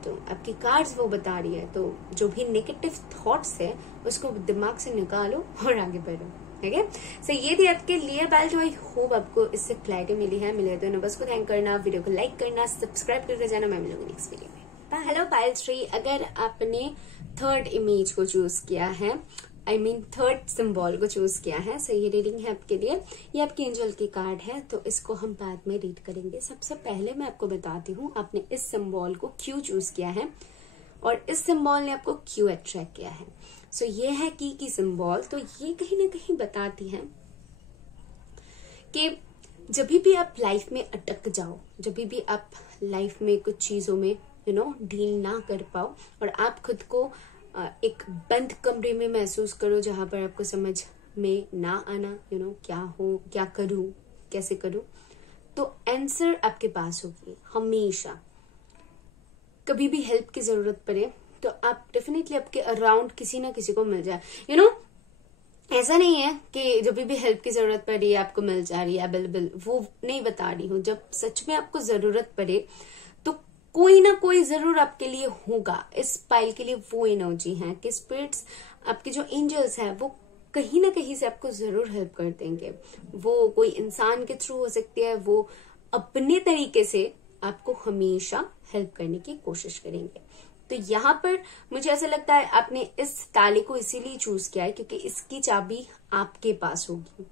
तो आपकी कार्ड्स वो बता रही है, तो जो भी नेगेटिव थॉट्स है उसको दिमाग से निकालो और आगे बढ़ो। ठीक है ये थी आपके लिए बैल्ट। आई होप आपको इससे क्लैरिटी मिली है। मिले तो नंबर्स को थैंक करना, वीडियो को लाइक करना, सब्सक्राइब करके जाना। मैं मिलूंगी नेक्स्ट वीडियो में। हेलो पाइल 3, अगर आपने थर्ड इमेज को चूज किया है, थर्ड सिंबल को चूज किया है, सो ये रीडिंग है आपके लिए। ये आपके एंजल की कार्ड है, तो इसको हम बाद में रीड करेंगे। सबसे पहले मैं आपको बताती हूँ आपने इस सिंबल को क्यों चूज किया है और इस सिंबल ने आपको क्यों अट्रैक्ट किया है। सो ये है की सिंबल। तो ये कहीं ना कहीं बताती है कि जब भी आप लाइफ में अटक जाओ, जब भी आप लाइफ में कुछ चीजों में डील ना कर पाओ और आप खुद को एक बंद कमरे में महसूस करो जहां पर आपको समझ में ना आना, क्या हो, क्या करूं, कैसे करूं, तो आंसर आपके पास होगी हमेशा। कभी भी हेल्प की जरूरत पड़े तो आप डेफिनेटली आपके अराउंड किसी ना किसी को मिल जाए। ऐसा नहीं है कि जब भी हेल्प की जरूरत पड़ रही है आपको मिल जा रही है अवेलेबल, वो नहीं बता रही हूँ। जब सच में आपको जरूरत पड़े तो कोई ना कोई जरूर आपके लिए होगा। इस पाइल के लिए वो एनर्जी है कि स्पिरिट्स, आपके जो एंजल्स हैं, वो कहीं ना कहीं से आपको जरूर हेल्प कर देंगे। वो कोई इंसान के थ्रू हो सकती है, वो अपने तरीके से आपको हमेशा हेल्प करने की कोशिश करेंगे। तो यहाँ पर मुझे ऐसा लगता है आपने इस ताले को इसीलिए चूज किया है क्योंकि इसकी चाबी आपके पास होगी,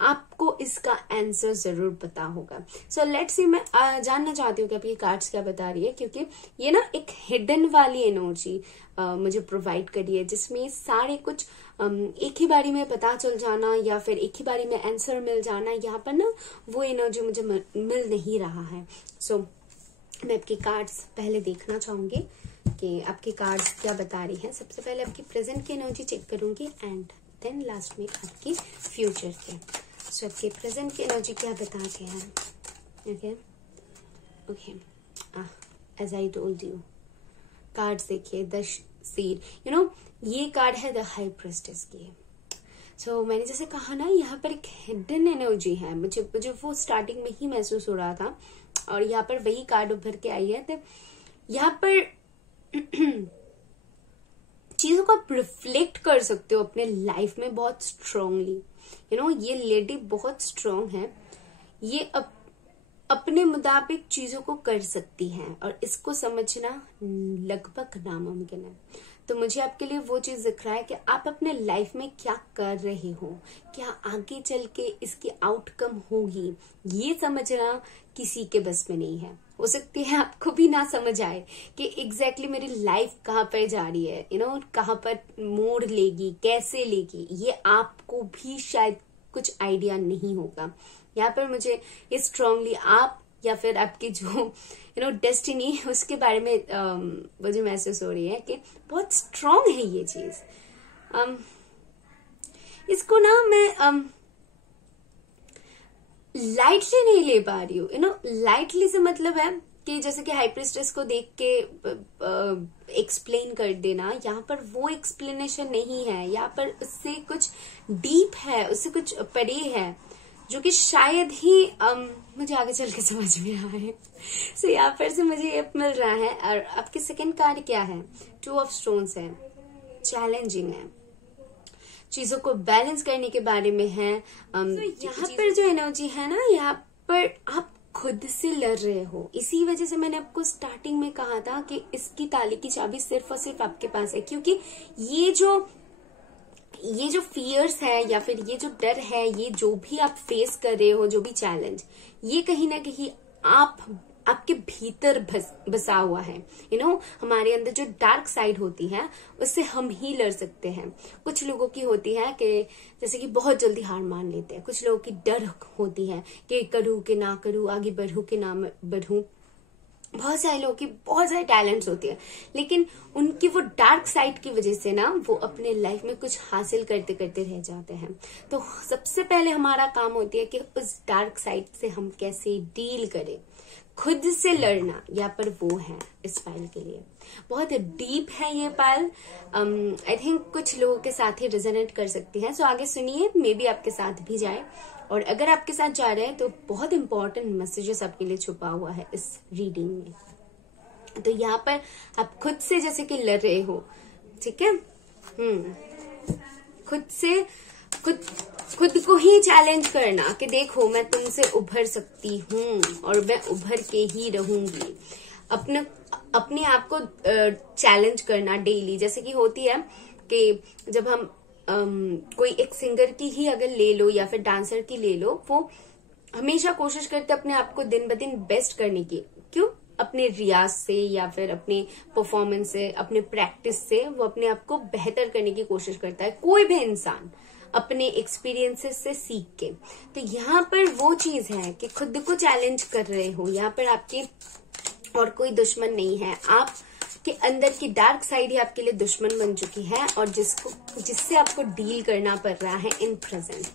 आपको इसका आंसर जरूर पता होगा। सो लेट्स सी, मैं जानना चाहती हूँ कि आपकी कार्ड्स क्या बता रही है, क्योंकि ये ना एक हिडन वाली एनर्जी मुझे प्रोवाइड करी है जिसमें सारे कुछ एक ही बारी में पता चल जाना या फिर एक ही बारी में आंसर मिल जाना, यहाँ पर ना वो एनर्जी मुझे मिल नहीं रहा है। सो मैं आपकी कार्ड्स पहले देखना चाहूंगी कि आपकी कार्ड्स क्या बता रही हैं। सबसे पहले आपकी प्रेजेंट की एनर्जी चेक करूंगी एंड देन लास्ट में आपकी फ्यूचर की। सो आपके प्रेजेंट की एनर्जी क्या बताते हैं। Okay okay as I told you, cards देखिए, द सीड, ये कार्ड है द हाई प्रेस्टेस की। सो मैंने जैसे कहा ना, यहाँ पर एक हिडन एनर्जी है, मुझे वो स्टार्टिंग में ही महसूस हो रहा था और यहाँ पर वही कार्ड उभर के आई है। तो यहाँ पर चीजों को आप रिफ्लेक्ट कर सकते हो अपने लाइफ में बहुत स्ट्रांगली। ये लेडी बहुत स्ट्रांग है, ये अपने मुताबिक चीजों को कर सकती है और इसको समझना लगभग नामुमकिन है। तो मुझे आपके लिए वो चीज दिख रहा है कि आप अपने लाइफ में क्या कर रहे हो, क्या आगे चल के इसकी आउटकम होगी, ये समझना किसी के बस में नहीं है। हो सकती है आपको भी ना समझ आए कि एग्जैक्टली मेरी लाइफ कहाँ पर जा रही है, कहाँ पर मोड़ लेगी, कैसे लेगी, ये आपको भी शायद कुछ आइडिया नहीं होगा। यहाँ पर मुझे स्ट्रांगली आप या फिर आपकी जो डेस्टिनी उसके बारे में मुझे महसूस हो रही है कि बहुत स्ट्रांग है ये चीज। इसको ना मैं लाइटली नहीं ले पा रही हूँ। लाइटली से मतलब है कि जैसे कि हाई प्रीस्टेस को देख के एक्सप्लेन कर देना, यहाँ पर वो एक्सप्लेनेशन नहीं है। यहाँ पर उससे कुछ डीप है, उससे कुछ परे है, जो कि शायद ही मुझे आगे चल के समझ में आए। सो यहाँ पर से मुझे ये मिल रहा है। और आपके सेकंड कार्ड क्या है? 2 ऑफ स्टोन्स है, चैलेंजिंग है, चीजों को बैलेंस करने के बारे में है। यहाँ पर जो एनर्जी है ना, यहाँ पर आप खुद से लड़ रहे हो। इसी वजह से मैंने आपको स्टार्टिंग में कहा था कि इसकी ताले की चाबी सिर्फ और सिर्फ आपके पास है, क्योंकि ये जो फियर्स है या फिर ये जो डर है, ये जो भी आप फेस कर रहे हो, जो भी चैलेंज, ये कहीं ना कहीं आपके भीतर बसा हुआ है। हमारे अंदर जो डार्क साइड होती है उससे हम ही लड़ सकते हैं। कुछ लोगों की होती है कि जैसे कि बहुत जल्दी हार मान लेते हैं। कुछ लोगों की डर होती है कि करूं कि ना करूं, आगे बढ़ूं कि ना बढ़ूं। बहुत सारे लोगों की बहुत सारे टैलेंट्स होती है, लेकिन उनकी वो डार्क साइड की वजह से ना वो अपने लाइफ में कुछ हासिल करते करते रह जाते हैं। तो सबसे पहले हमारा काम होती है कि उस डार्क साइड से हम कैसे डील करें। खुद से लड़ना यहाँ पर वो है इस फाइल के लिए। बहुत डीप है ये फाइल। आई थिंक कुछ लोगों के साथ ही रेजोनेट कर सकती है। सो आगे सुनिए, मे बी आपके साथ भी जाए। और अगर आपके साथ जा रहे हैं तो बहुत इंपॉर्टेंट मैसेजेस आपके लिए छुपा हुआ है इस रीडिंग में। तो यहाँ पर आप खुद से जैसे कि लड़ रहे हो, ठीक है। खुद को ही चैलेंज करना कि देखो मैं तुमसे उभर सकती हूँ और मैं उभर के ही रहूंगी। अपने आप को चैलेंज करना डेली। जैसे कि होती है कि जब हम कोई एक सिंगर की ही अगर ले लो या फिर डांसर की ले लो, वो हमेशा कोशिश करते अपने आप को दिन ब दिन बेस्ट करने की। क्यों? अपने रियाज से या फिर अपने परफॉर्मेंस से, अपने प्रैक्टिस से वो अपने आप को बेहतर करने की कोशिश करता है। कोई भी इंसान अपने एक्सपीरियंसेस से सीख के। तो यहाँ पर वो चीज है कि खुद को चैलेंज कर रहे हो। यहाँ पर आपके और कोई दुश्मन नहीं है। आप के अंदर की डार्क साइड ही आपके लिए दुश्मन बन चुकी है और जिससे आपको डील करना पड़ रहा है in present.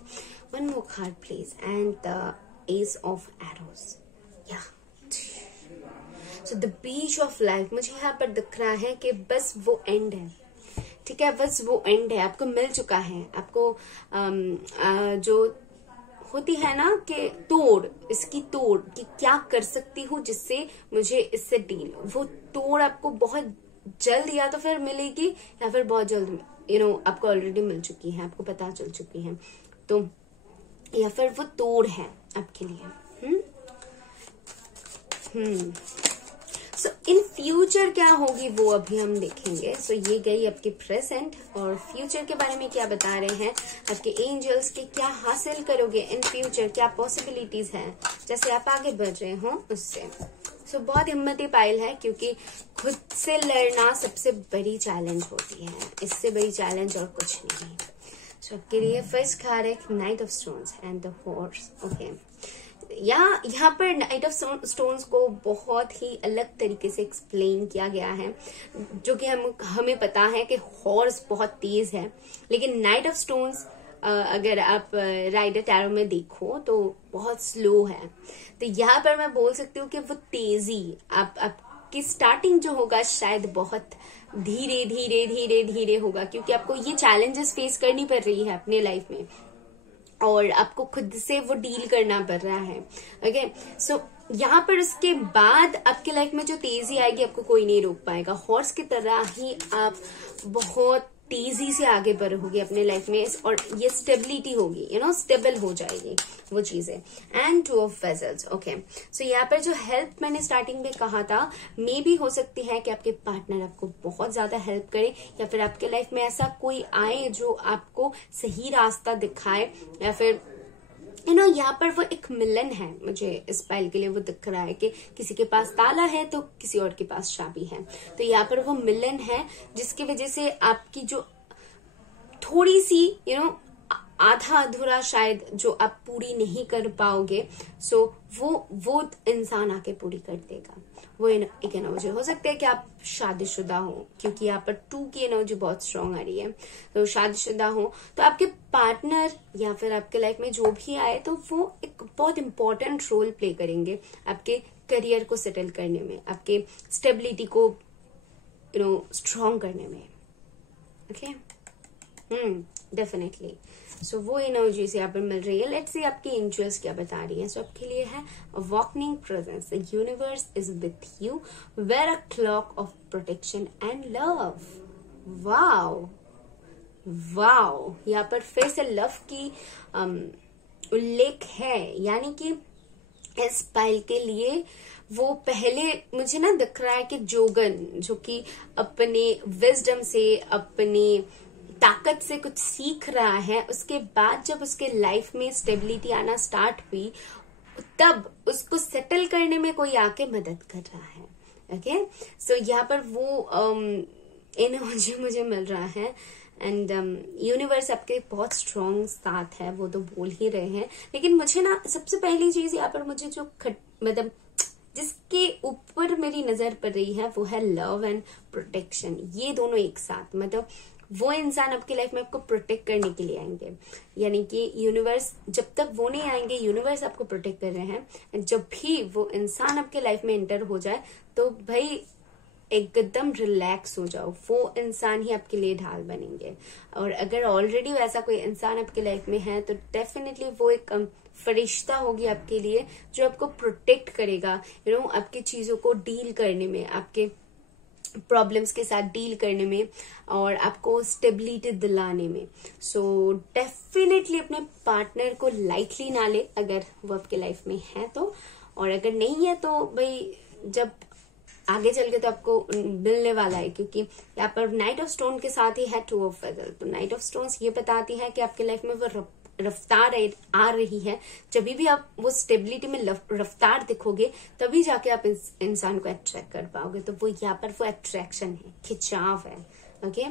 One more card please, and the ace of arrows. या so the beach of life मुझे यहाँ पर दिख रहा है कि बस वो एंड है, ठीक है। बस वो एंड है, आपको मिल चुका है। आपको जो होती है ना कि इसकी तोड़ कि क्या कर सकती हूँ जिससे मुझे इससे डील, वो तोड़ आपको बहुत जल्द या तो फिर मिलेगी या फिर बहुत जल्द आपको ऑलरेडी मिल चुकी है, आपको पता चल चुकी है। तो या फिर वो तोड़ है आपके लिए। सो इन फ्यूचर क्या होगी वो अभी हम देखेंगे। सो ये गई आपकी प्रेजेंट, और फ्यूचर के बारे में क्या बता रहे हैं आपके एंजल्स के, क्या हासिल करोगे इन फ्यूचर, क्या पॉसिबिलिटीज हैं जैसे आप आगे बढ़ रहे हो उससे। सो बहुत हिम्मती पाइल है, क्योंकि खुद से लड़ना सबसे बड़ी चैलेंज होती है। इससे बड़ी चैलेंज और कुछ नहीं। सो आपके लिए फर्स्ट कार्ड है night of stones and the horse. Okay, यहाँ पर नाइट ऑफ स्टोन्स को बहुत ही अलग तरीके से एक्सप्लेन किया गया है, जो कि हमें पता है कि हॉर्स बहुत तेज है, लेकिन नाइट ऑफ स्टोन्स अगर आप राइडर टैरो में देखो तो बहुत स्लो है। तो यहाँ पर मैं बोल सकती हूँ कि वो तेजी आपकी स्टार्टिंग जो होगा शायद बहुत धीरे धीरे धीरे धीरे होगा, क्योंकि आपको ये चैलेंजेस फेस करनी पड़ रही है अपने लाइफ में और आपको खुद से वो डील करना पड़ रहा है। ओके, सो यहाँ पर उसके बाद आपके लाइफ में जो तेजी आएगी आपको कोई नहीं रोक पाएगा। हॉर्स की तरह ही आप बहुत तेजी से आगे बढ़ोगे अपने लाइफ में, और ये स्टेबिलिटी होगी, स्टेबल हो जाएगी वो चीजें। And 2 of vessels. Okay, so यहाँ पर जो हेल्प मैंने स्टार्टिंग में कहा था, मे भी हो सकती है कि आपके पार्टनर आपको बहुत ज्यादा हेल्प करे, या फिर आपके लाइफ में ऐसा कोई आए जो आपको सही रास्ता दिखाए, या फिर यहाँ पर वो एक मिलन है। मुझे इस फाइल के लिए वो दिख रहा है कि किसी के पास ताला है तो किसी और के पास चाबी है। तो यहाँ पर वो मिलन है जिसकी वजह से आपकी जो थोड़ी सी आधा अधूरा शायद जो आप पूरी नहीं कर पाओगे, सो वो इंसान आके पूरी कर देगा। वो एक एनर्जी हो सकता है कि आप शादीशुदा हो, क्योंकि यहाँ पर 2 की एनर्जी बहुत स्ट्रांग आ रही है। तो शादीशुदा हो तो आपके पार्टनर या फिर आपके लाइफ में जो भी आए तो वो एक बहुत इंपॉर्टेंट रोल प्ले करेंगे आपके करियर को सेटल करने में, आपके स्टेबिलिटी को स्ट्रांग करने में। Okay, definitely. सो वो एनर्जीज यहाँ पर मिल रही है। लेट्स सी आपकी एंजल्स क्या बता रही है। सो आपके लिए है walking presence, the universe is with you, wear a cloak of protection and love. Wow wow, यहाँ पर फिर से लव की उल्लेख है, यानी कि इस पाइल के लिए वो पहले मुझे ना दिख रहा है कि जोगन जो कि अपने विजडम से, अपनी ताकत से कुछ सीख रहा है, उसके बाद जब उसके लाइफ में स्टेबिलिटी आना स्टार्ट हुई तब उसको सेटल करने में कोई आके मदद कर रहा है। ओके, सो यहाँ पर वो एनर्जी मुझे मिल रहा है। एंड यूनिवर्स आपके बहुत स्ट्रॉन्ग साथ है, वो तो बोल ही रहे हैं। लेकिन मुझे ना सबसे पहली चीज यहाँ पर मुझे जो मतलब जिसके ऊपर मेरी नजर पड़ रही है वो है लव एंड प्रोटेक्शन। ये दोनों एक साथ, मतलब वो इंसान आपकी लाइफ में आपको प्रोटेक्ट करने के लिए आएंगे, यानी कि यूनिवर्स, जब तक वो नहीं आएंगे यूनिवर्स आपको प्रोटेक्ट कर रहे हैं। जब भी वो इंसान आपके लाइफ में एंटर हो जाए तो भाई एकदम रिलैक्स हो जाओ, वो इंसान ही आपके लिए ढाल बनेंगे। और अगर ऑलरेडी वैसा कोई इंसान आपके लाइफ में है तो डेफिनेटली वो एक फरिश्ता होगी आपके लिए, जो आपको प्रोटेक्ट करेगा, आपकी चीजों को डील करने में, आपके प्रॉब्लम्स के साथ डील करने में और आपको स्टेबिलिटी दिलाने में। सो डेफिनेटली अपने पार्टनर को लाइटली ना ले अगर वो आपके लाइफ में है तो, और अगर नहीं है तो भाई जब आगे चल के तो आपको मिलने वाला है, क्योंकि यहाँ पर नाइट ऑफ स्टोन के साथ ही है 2 ऑफ फेदर। तो नाइट ऑफ स्टोन्स ये बताती है कि आपके लाइफ में वो रफ्तार आ रही है। जब भी आप वो स्टेबिलिटी में रफ्तार दिखोगे तभी जाके आप इंसान को अट्रैक्ट कर पाओगे। तो वो यहाँ पर वो अट्रैक्शन है, खिंचाव है। ओके,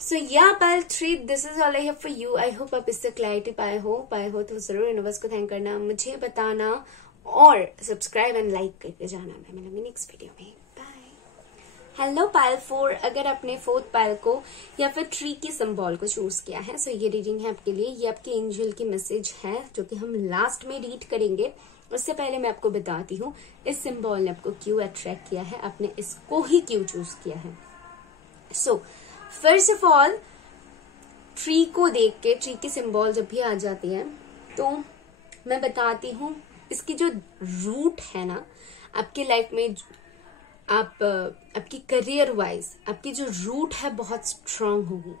सो या पायल 3, this is all I have for you. I hope आप इससे क्लैरिटी पाए हो तो जरूर यूनिवर्स को थैंक करना, मुझे बताना और सब्सक्राइब एंड लाइक करके जाना। मैं मिलूंगी नेक्स्ट वीडियो में। हेलो पायल 4, अगर आपने 4th पायल को या फिर ट्री की सिंबल को चूज किया है सो ये रीडिंग है आपके लिए। ये आपके एंजल की मैसेज है जो कि हम लास्ट में रीड करेंगे। उससे पहले मैं आपको बताती हूँ इस सिंबल ने आपको क्यों अट्रैक्ट किया है, आपने इसको ही क्यों चूज किया है। So first of all, tree को देख के, ट्री की सिंबल जब भी आ जाती है तो मैं बताती हूँ इसकी जो रूट है ना आपकी लाइफ में, आपकी करियर वाइज आपकी जो रूट है बहुत स्ट्रांग होगी।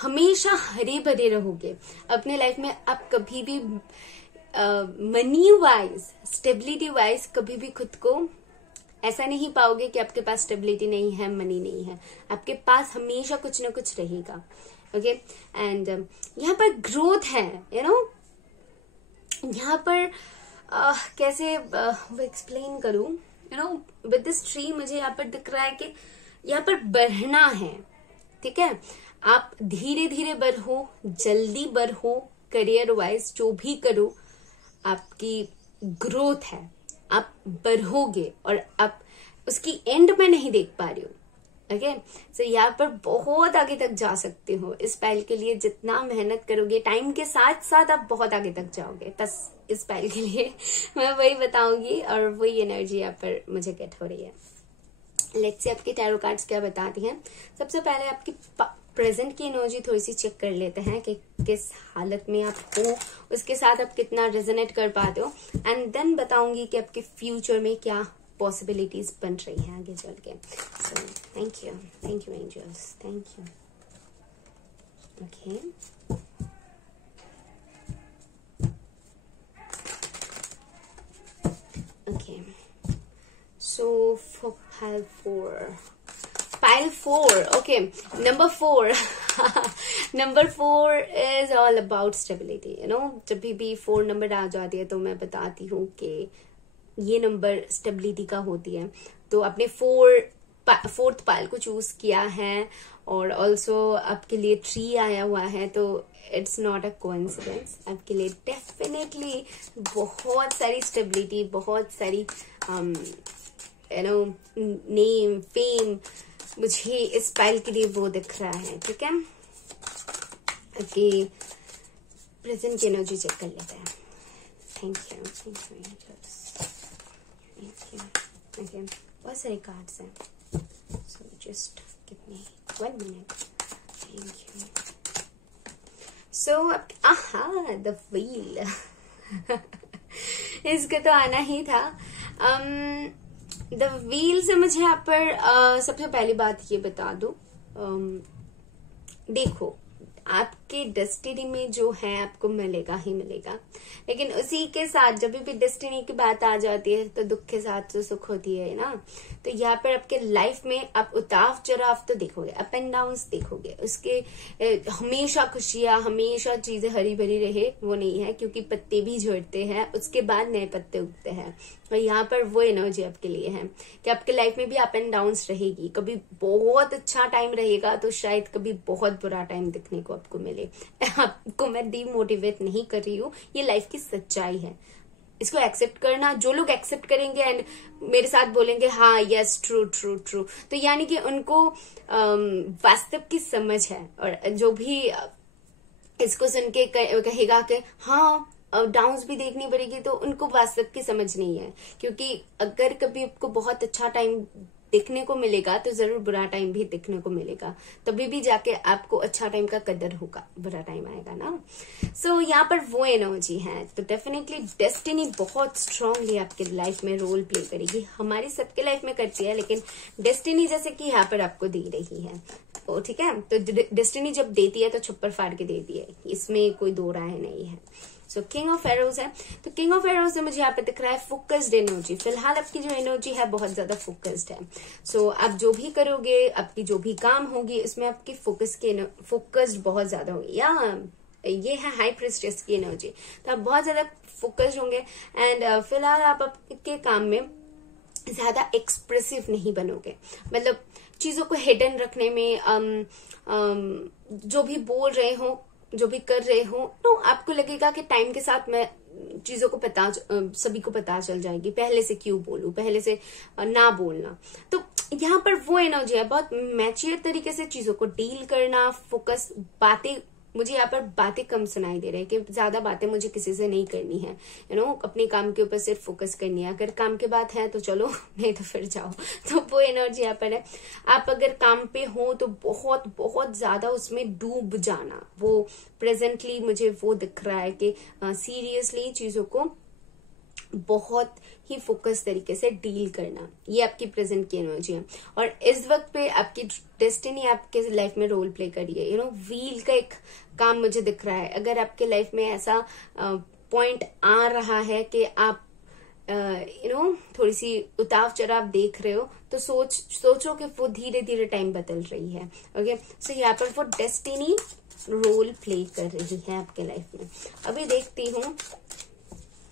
हमेशा हरे भरे रहोगे अपने लाइफ में। आप कभी भी मनी वाइज, स्टेबिलिटी वाइज कभी भी खुद को ऐसा नहीं पाओगे कि आपके पास स्टेबिलिटी नहीं है, मनी नहीं है। आपके पास हमेशा कुछ ना कुछ रहेगा। ओके, एंड यहाँ पर ग्रोथ है, यहाँ पर कैसे वो एक्सप्लेन करूं, विद दिस ट्री मुझे यहाँ पर दिख रहा है कि यहाँ पर बढ़ना है। ठीक है, आप धीरे धीरे बढ़ो, जल्दी बढ़ो, करियर वाइज जो भी करो आपकी ग्रोथ है, आप बढ़ोगे और आप उसकी एंड में नहीं देख पा रही हो। ओके, सो यहाँ पर बहुत आगे तक जा सकते हो। इस पाइल के लिए जितना मेहनत करोगे टाइम के साथ साथ आप बहुत आगे तक जाओगे। बस इस पाइल के लिए मैं वही बताऊंगी और वही एनर्जी यहाँ पर मुझे गेट हो रही है। लेट्स से आपके टैरो कार्ड्स क्या बताती हैं। सबसे पहले आपकी प्रेजेंट की एनर्जी थोड़ी सी चेक कर लेते हैं कि किस हालत में आप हो, उसके साथ आप कितना रेजोनेट कर पाते हो, एंड देन बताऊंगी कि आपके फ्यूचर में क्या पॉसिबिलिटीज बन रही हैं आगे चल के। So thank you angels, thank you. Okay, okay, so for pile 4, okay, number 4 number 4 is all about stability. जब भी 4 नंबर आ जाती है तो मैं बताती हूँ कि ये नंबर स्टेबिलिटी का होती है। तो आपने 4 फोर्थ पाइल को चूज किया है और ऑल्सो आपके लिए 3 आया हुआ है, तो इट्स नॉट अ कोइंसिडेंस। आपके लिए डेफिनेटली बहुत सारी स्टेबिलिटी, बहुत सारी नेम, फेम मुझे इस पाइल के लिए वो दिख रहा है। ठीक है, ओके, प्रेजेंट की एनर्जी चेक कर लेते हैं। थैंक यू, ओके, बहुत सारे कार्ड्स हैं, so just give me 1 minute. Thank you. So aha, the wheel इसका तो आना ही था। द व्हील से मुझे यहाँ पर सबसे पहली बात ये बता दो, देखो आपके डेस्टिनी में जो है आपको मिलेगा ही मिलेगा, लेकिन उसी के साथ जब भी डेस्टिनी की बात आ जाती है तो दुख के साथ तो सुख होती है ना। तो यहाँ पर आपके लाइफ में आप उतार चढ़ाव तो देखोगे, अप एंड डाउन्स देखोगे, उसके हमेशा खुशियां, हमेशा चीजें हरी भरी रहे वो नहीं है, क्योंकि पत्ते भी झड़ते हैं, उसके बाद नए पत्ते उगते हैं। और यहाँ पर वो एनर्जी आपके लिए है कि आपके लाइफ में भी अप एंड डाउन्स रहेगी। कभी बहुत अच्छा टाइम रहेगा तो शायद कभी बहुत बुरा टाइम दिखने को आपको मिले। आपको मैं डीमोटिवेट नहीं कर रही हूँ, ये लाइफ की सच्चाई है, इसको एक्सेप्ट करना। जो लोग एक्सेप्ट करेंगे एंड मेरे साथ बोलेंगे हाँ यस ट्रू ट्रू ट्रू, तो यानी कि उनको वास्तव की समझ है। और जो भी इसको सुन के कहेगा कि हाँ डाउन्स भी देखनी पड़ेगी, तो उनको वास्तव की समझ नहीं है। क्योंकि अगर कभी आपको बहुत अच्छा टाइम दिखने को मिलेगा तो जरूर बुरा टाइम भी दिखने को मिलेगा, तभी भी जाके आपको अच्छा टाइम का कदर होगा, बुरा टाइम आएगा ना। सो यहाँ पर वो एनर्जी है, तो डेफिनेटली डेस्टिनी बहुत स्ट्रांगली आपके लाइफ में रोल प्ले करेगी। हमारी सबके लाइफ में करती है, लेकिन डेस्टिनी जैसे कि यहाँ पर आपको दे रही है, ओ ठीक है। तो डेस्टिनी जब देती है तो छप्पर फाड़ के देती है, इसमें कोई दो राय नहीं है। सो किंग ऑफ एरोज है, तो किंग ऑफ एरोज में मुझे यहाँ पे दिख रहा है फोकस्ड एनर्जी। फिलहाल आपकी जो एनर्जी है बहुत ज्यादा फोकस्ड है। सो आप जो भी करोगे, आपकी जो भी काम होगी, उसमें आपकी फोकस्ड बहुत ज्यादा होगी। या ये है हाई प्रिस्टेस की एनर्जी, तो आप बहुत ज्यादा फोकस्ड होंगे। एंड फिलहाल आप आपके काम में ज्यादा एक्सप्रेसिव नहीं बनोगे, मतलब चीजों को हिडन रखने में, जो भी बोल रहे हो, जो भी कर रहे हो, तो आपको लगेगा कि टाइम के साथ मैं चीजों को सभी को पता चल जाएगी, पहले से क्यों बोलूं, पहले से ना बोलना। तो यहाँ पर वो एनर्जी है, बहुत मैच्योर तरीके से चीजों को डील करना, फोकस, बातें, मुझे यहाँ पर बातें कम सुनाई दे रही है कि ज्यादा बातें मुझे किसी से नहीं करनी है, अपने काम के ऊपर सिर्फ फोकस करनी है। अगर काम के बात है तो चलो, नहीं तो फिर जाओ। तो वो एनर्जी यहाँ पर है। आप अगर काम पे हो तो बहुत बहुत ज्यादा उसमें डूब जाना, वो प्रेजेंटली मुझे वो दिख रहा है कि सीरियसली चीजों को बहुत ही फोकस तरीके से डील करना, ये आपकी प्रेजेंट की एनर्जी है। और इस वक्त पे आपकी डेस्टिनी आपके लाइफ में रोल प्ले करी है। व्हील का एक काम मुझे दिख रहा है। अगर आपके लाइफ में ऐसा पॉइंट आ रहा है कि आप थोड़ी सी उतार चढ़ाव देख रहे हो, तो सोचो कि वो धीरे धीरे टाइम बदल रही है। ओके, सो यहाँ पर वो डेस्टिनी रोल प्ले कर रही है आपके लाइफ में। अभी देखती हूँ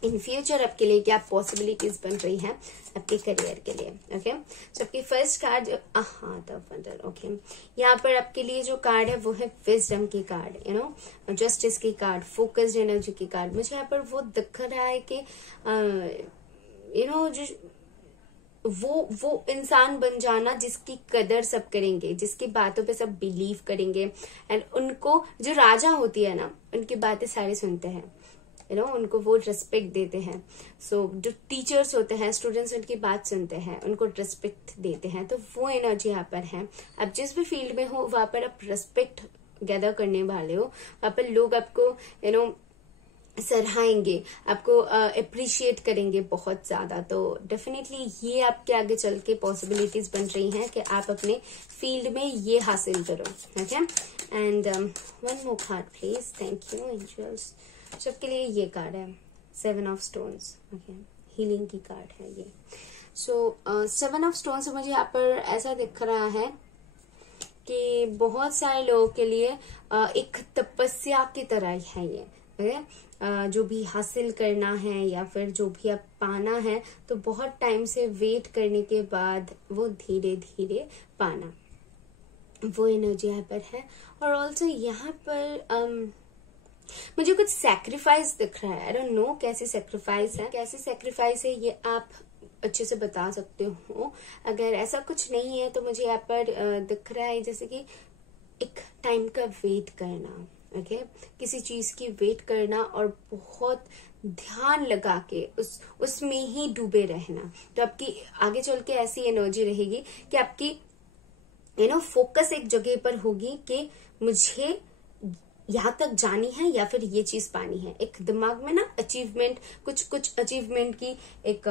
इन फ्यूचर आपके लिए क्या पॉसिबिलिटीज बन रही है आपके करियर के लिए। ओके, सो आपकी फर्स्ट कार्ड, ओके, यहाँ पर आपके लिए जो कार्ड है वो है विजडम की कार्ड, जस्टिस की कार्ड, फोकस्ड एनर्जी की कार्ड। मुझे यहाँ पर वो दिख रहा है कि वो इंसान बन जाना जिसकी कदर सब करेंगे, जिसकी बातों पे सब बिलीव करेंगे। एंड उनको, जो राजा होती है ना, उनकी बातें सारे सुनते हैं, उनको वो रिस्पेक्ट देते हैं। सो जो टीचर्स होते हैं, स्टूडेंट्स उनकी बात सुनते हैं, उनको रिस्पेक्ट देते हैं। तो वो एनर्जी यहाँ पर है। आप जिस भी फील्ड में हो वहां पर आप रिस्पेक्ट गैदर करने वाले हो, वहां पर लोग आपको सराहेंगे, आपको अप्रिशिएट करेंगे बहुत ज्यादा। तो डेफिनेटली ये आपके आगे चल के पॉसिबिलिटीज बन रही हैं कि आप अपने फील्ड में ये हासिल करो। Okay, and one more card please. Thank you angels. सबके लिए ये कार्ड है 7 ऑफ स्टोन्स। ओके, हीलिंग की कार्ड है ये। सो 7 ऑफ स्टोन्स मुझे यहाँ पर ऐसा दिख रहा है कि बहुत सारे लोगों के लिए एक तपस्या की तरह है ये। जो भी हासिल करना है या फिर जो भी आप पाना है, तो बहुत टाइम से वेट करने के बाद वो धीरे धीरे पाना, वो एनर्जी यहाँ पर है। और ऑल्सो यहाँ पर मुझे कुछ सैक्रिफाइस दिख रहा है। आई डोंट नो कैसे सैक्रिफाइस है ये आप अच्छे से बता सकते हो। अगर ऐसा कुछ नहीं है तो मुझे यहाँ पर दिख रहा है जैसे कि एक टाइम का वेट करना, ओके किसी चीज की वेट करना और बहुत ध्यान लगा के उसमें ही डूबे रहना। तो आपकी आगे चल के ऐसी एनर्जी रहेगी कि आपकी फोकस एक जगह पर होगी कि मुझे यहाँ तक जानी है या फिर ये चीज पानी है। एक दिमाग में ना अचीवमेंट, कुछ अचीवमेंट की एक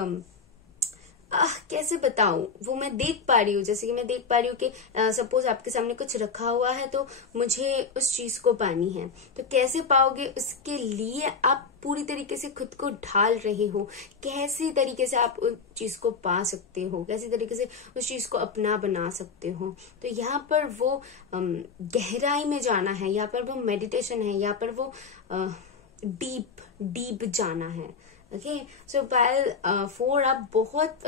कैसे बताऊं, वो मैं देख पा रही हूँ। जैसे कि मैं देख पा रही हूँ कि सपोज आपके सामने कुछ रखा हुआ है तो मुझे उस चीज को पानी है। तो कैसे पाओगे, उसके लिए आप पूरी तरीके से खुद को ढाल रहे हो, कैसे तरीके से आप उस चीज को पा सकते हो, कैसे तरीके से उस चीज को अपना बना सकते हो। तो यहाँ पर वो गहराई में जाना है, यहाँ पर वो मेडिटेशन है, यहाँ पर वो डीप जाना है। ओके सो पायल 4 आप बहुत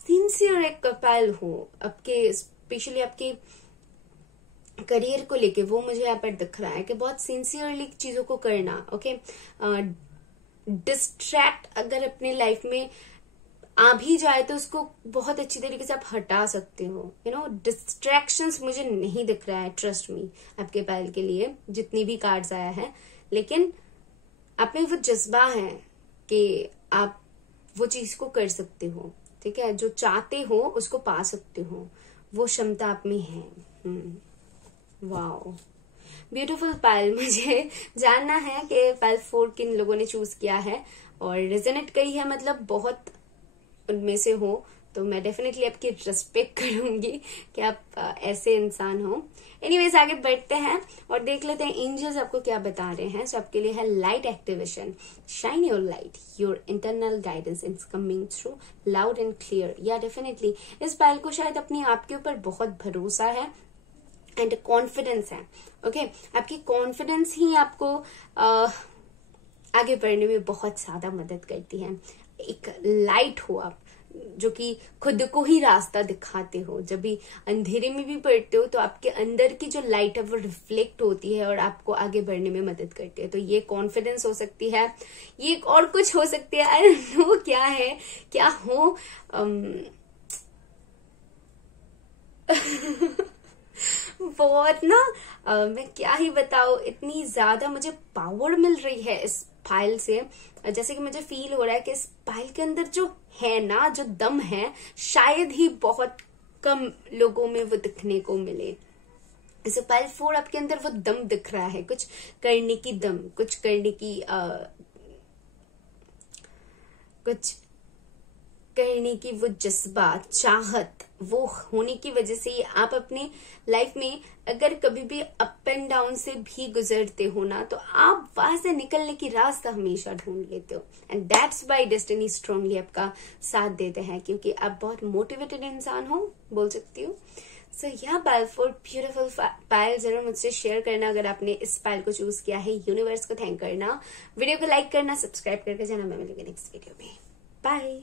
सिंसियर एक पायल हो आपके, स्पेशली आपके करियर को लेके, वो मुझे यहाँ पर दिख रहा है कि बहुत सिंसियरली चीजों को करना। ओके डिस्ट्रैक्ट अगर अपने लाइफ में आ भी जाए तो उसको बहुत अच्छी तरीके से आप हटा सकते हो। डिस्ट्रैक्शंस मुझे नहीं दिख रहा है, ट्रस्ट मी, आपके पायल के लिए जितनी भी कार्ड्स आया है। लेकिन आप में वो जज्बा है कि आप वो चीज को कर सकते हो, ठीक है, जो चाहते हो उसको पा सकते हो, वो क्षमता आप में है। वाओ ब्यूटीफुल पायल। मुझे जानना है कि पायल 4 किन लोगों ने चूज किया है और रेजोनेट करी है, मतलब बहुत उनमें से हो, तो मैं डेफिनेटली आपकी रिस्पेक्ट करूंगी कि आप ऐसे इंसान हो। एनीवेज आगे बढ़ते हैं और देख लेते हैं एंजल्स आपको क्या बता रहे हैं। सो आपके लिए है light activation, shine your light, your internal guidance is coming through loud and clear. या डेफिनेटली इस पायल को शायद अपने आप के ऊपर बहुत भरोसा है एंड कॉन्फिडेंस है। ओके आपकी कॉन्फिडेंस ही आपको आगे बढ़ने में बहुत ज्यादा मदद करती है। एक लाइट हो आप, जो कि खुद को ही रास्ता दिखाते हो। जब भी अंधेरे में भी पड़ते हो तो आपके अंदर की जो लाइट है वो रिफ्लेक्ट होती है और आपको आगे बढ़ने में मदद करती है। तो ये कॉन्फिडेंस हो सकती है, ये और कुछ हो सकती है, आई डोंट नो क्या है, क्या हो। बहुत ना मैं क्या ही बताऊं, इतनी ज्यादा मुझे पावर मिल रही है इस फाइल से। जैसे कि मुझे फील हो रहा है कि इस फाइल के अंदर जो है ना, जो दम है, शायद ही बहुत कम लोगों में वो दिखने को मिले। जैसे फाइल 4 आपके अंदर वो दम दिख रहा है, कुछ करने की दम, कुछ करने की कुछ करने की वो जज्बा, चाहत, वो होने की वजह से आप अपने लाइफ में अगर कभी भी अप एंड डाउन से भी गुजरते हो ना, तो आप वहां से निकलने की रास्ता हमेशा ढूंढ लेते हो। And that's why destiny strongly आपका साथ देते हैं, क्योंकि आप बहुत मोटिवेटेड इंसान हो, बोल सकती हूँ। सो यहाँ पायल 4 ब्यूटीफुल पायल जरूर मुझसे शेयर करना अगर आपने इस पायल को चूज किया है। यूनिवर्स को थैंक करना, वीडियो को लाइक करना, सब्सक्राइब करके जाना। मैं मिलूंगी नेक्स्ट वीडियो में। बाय।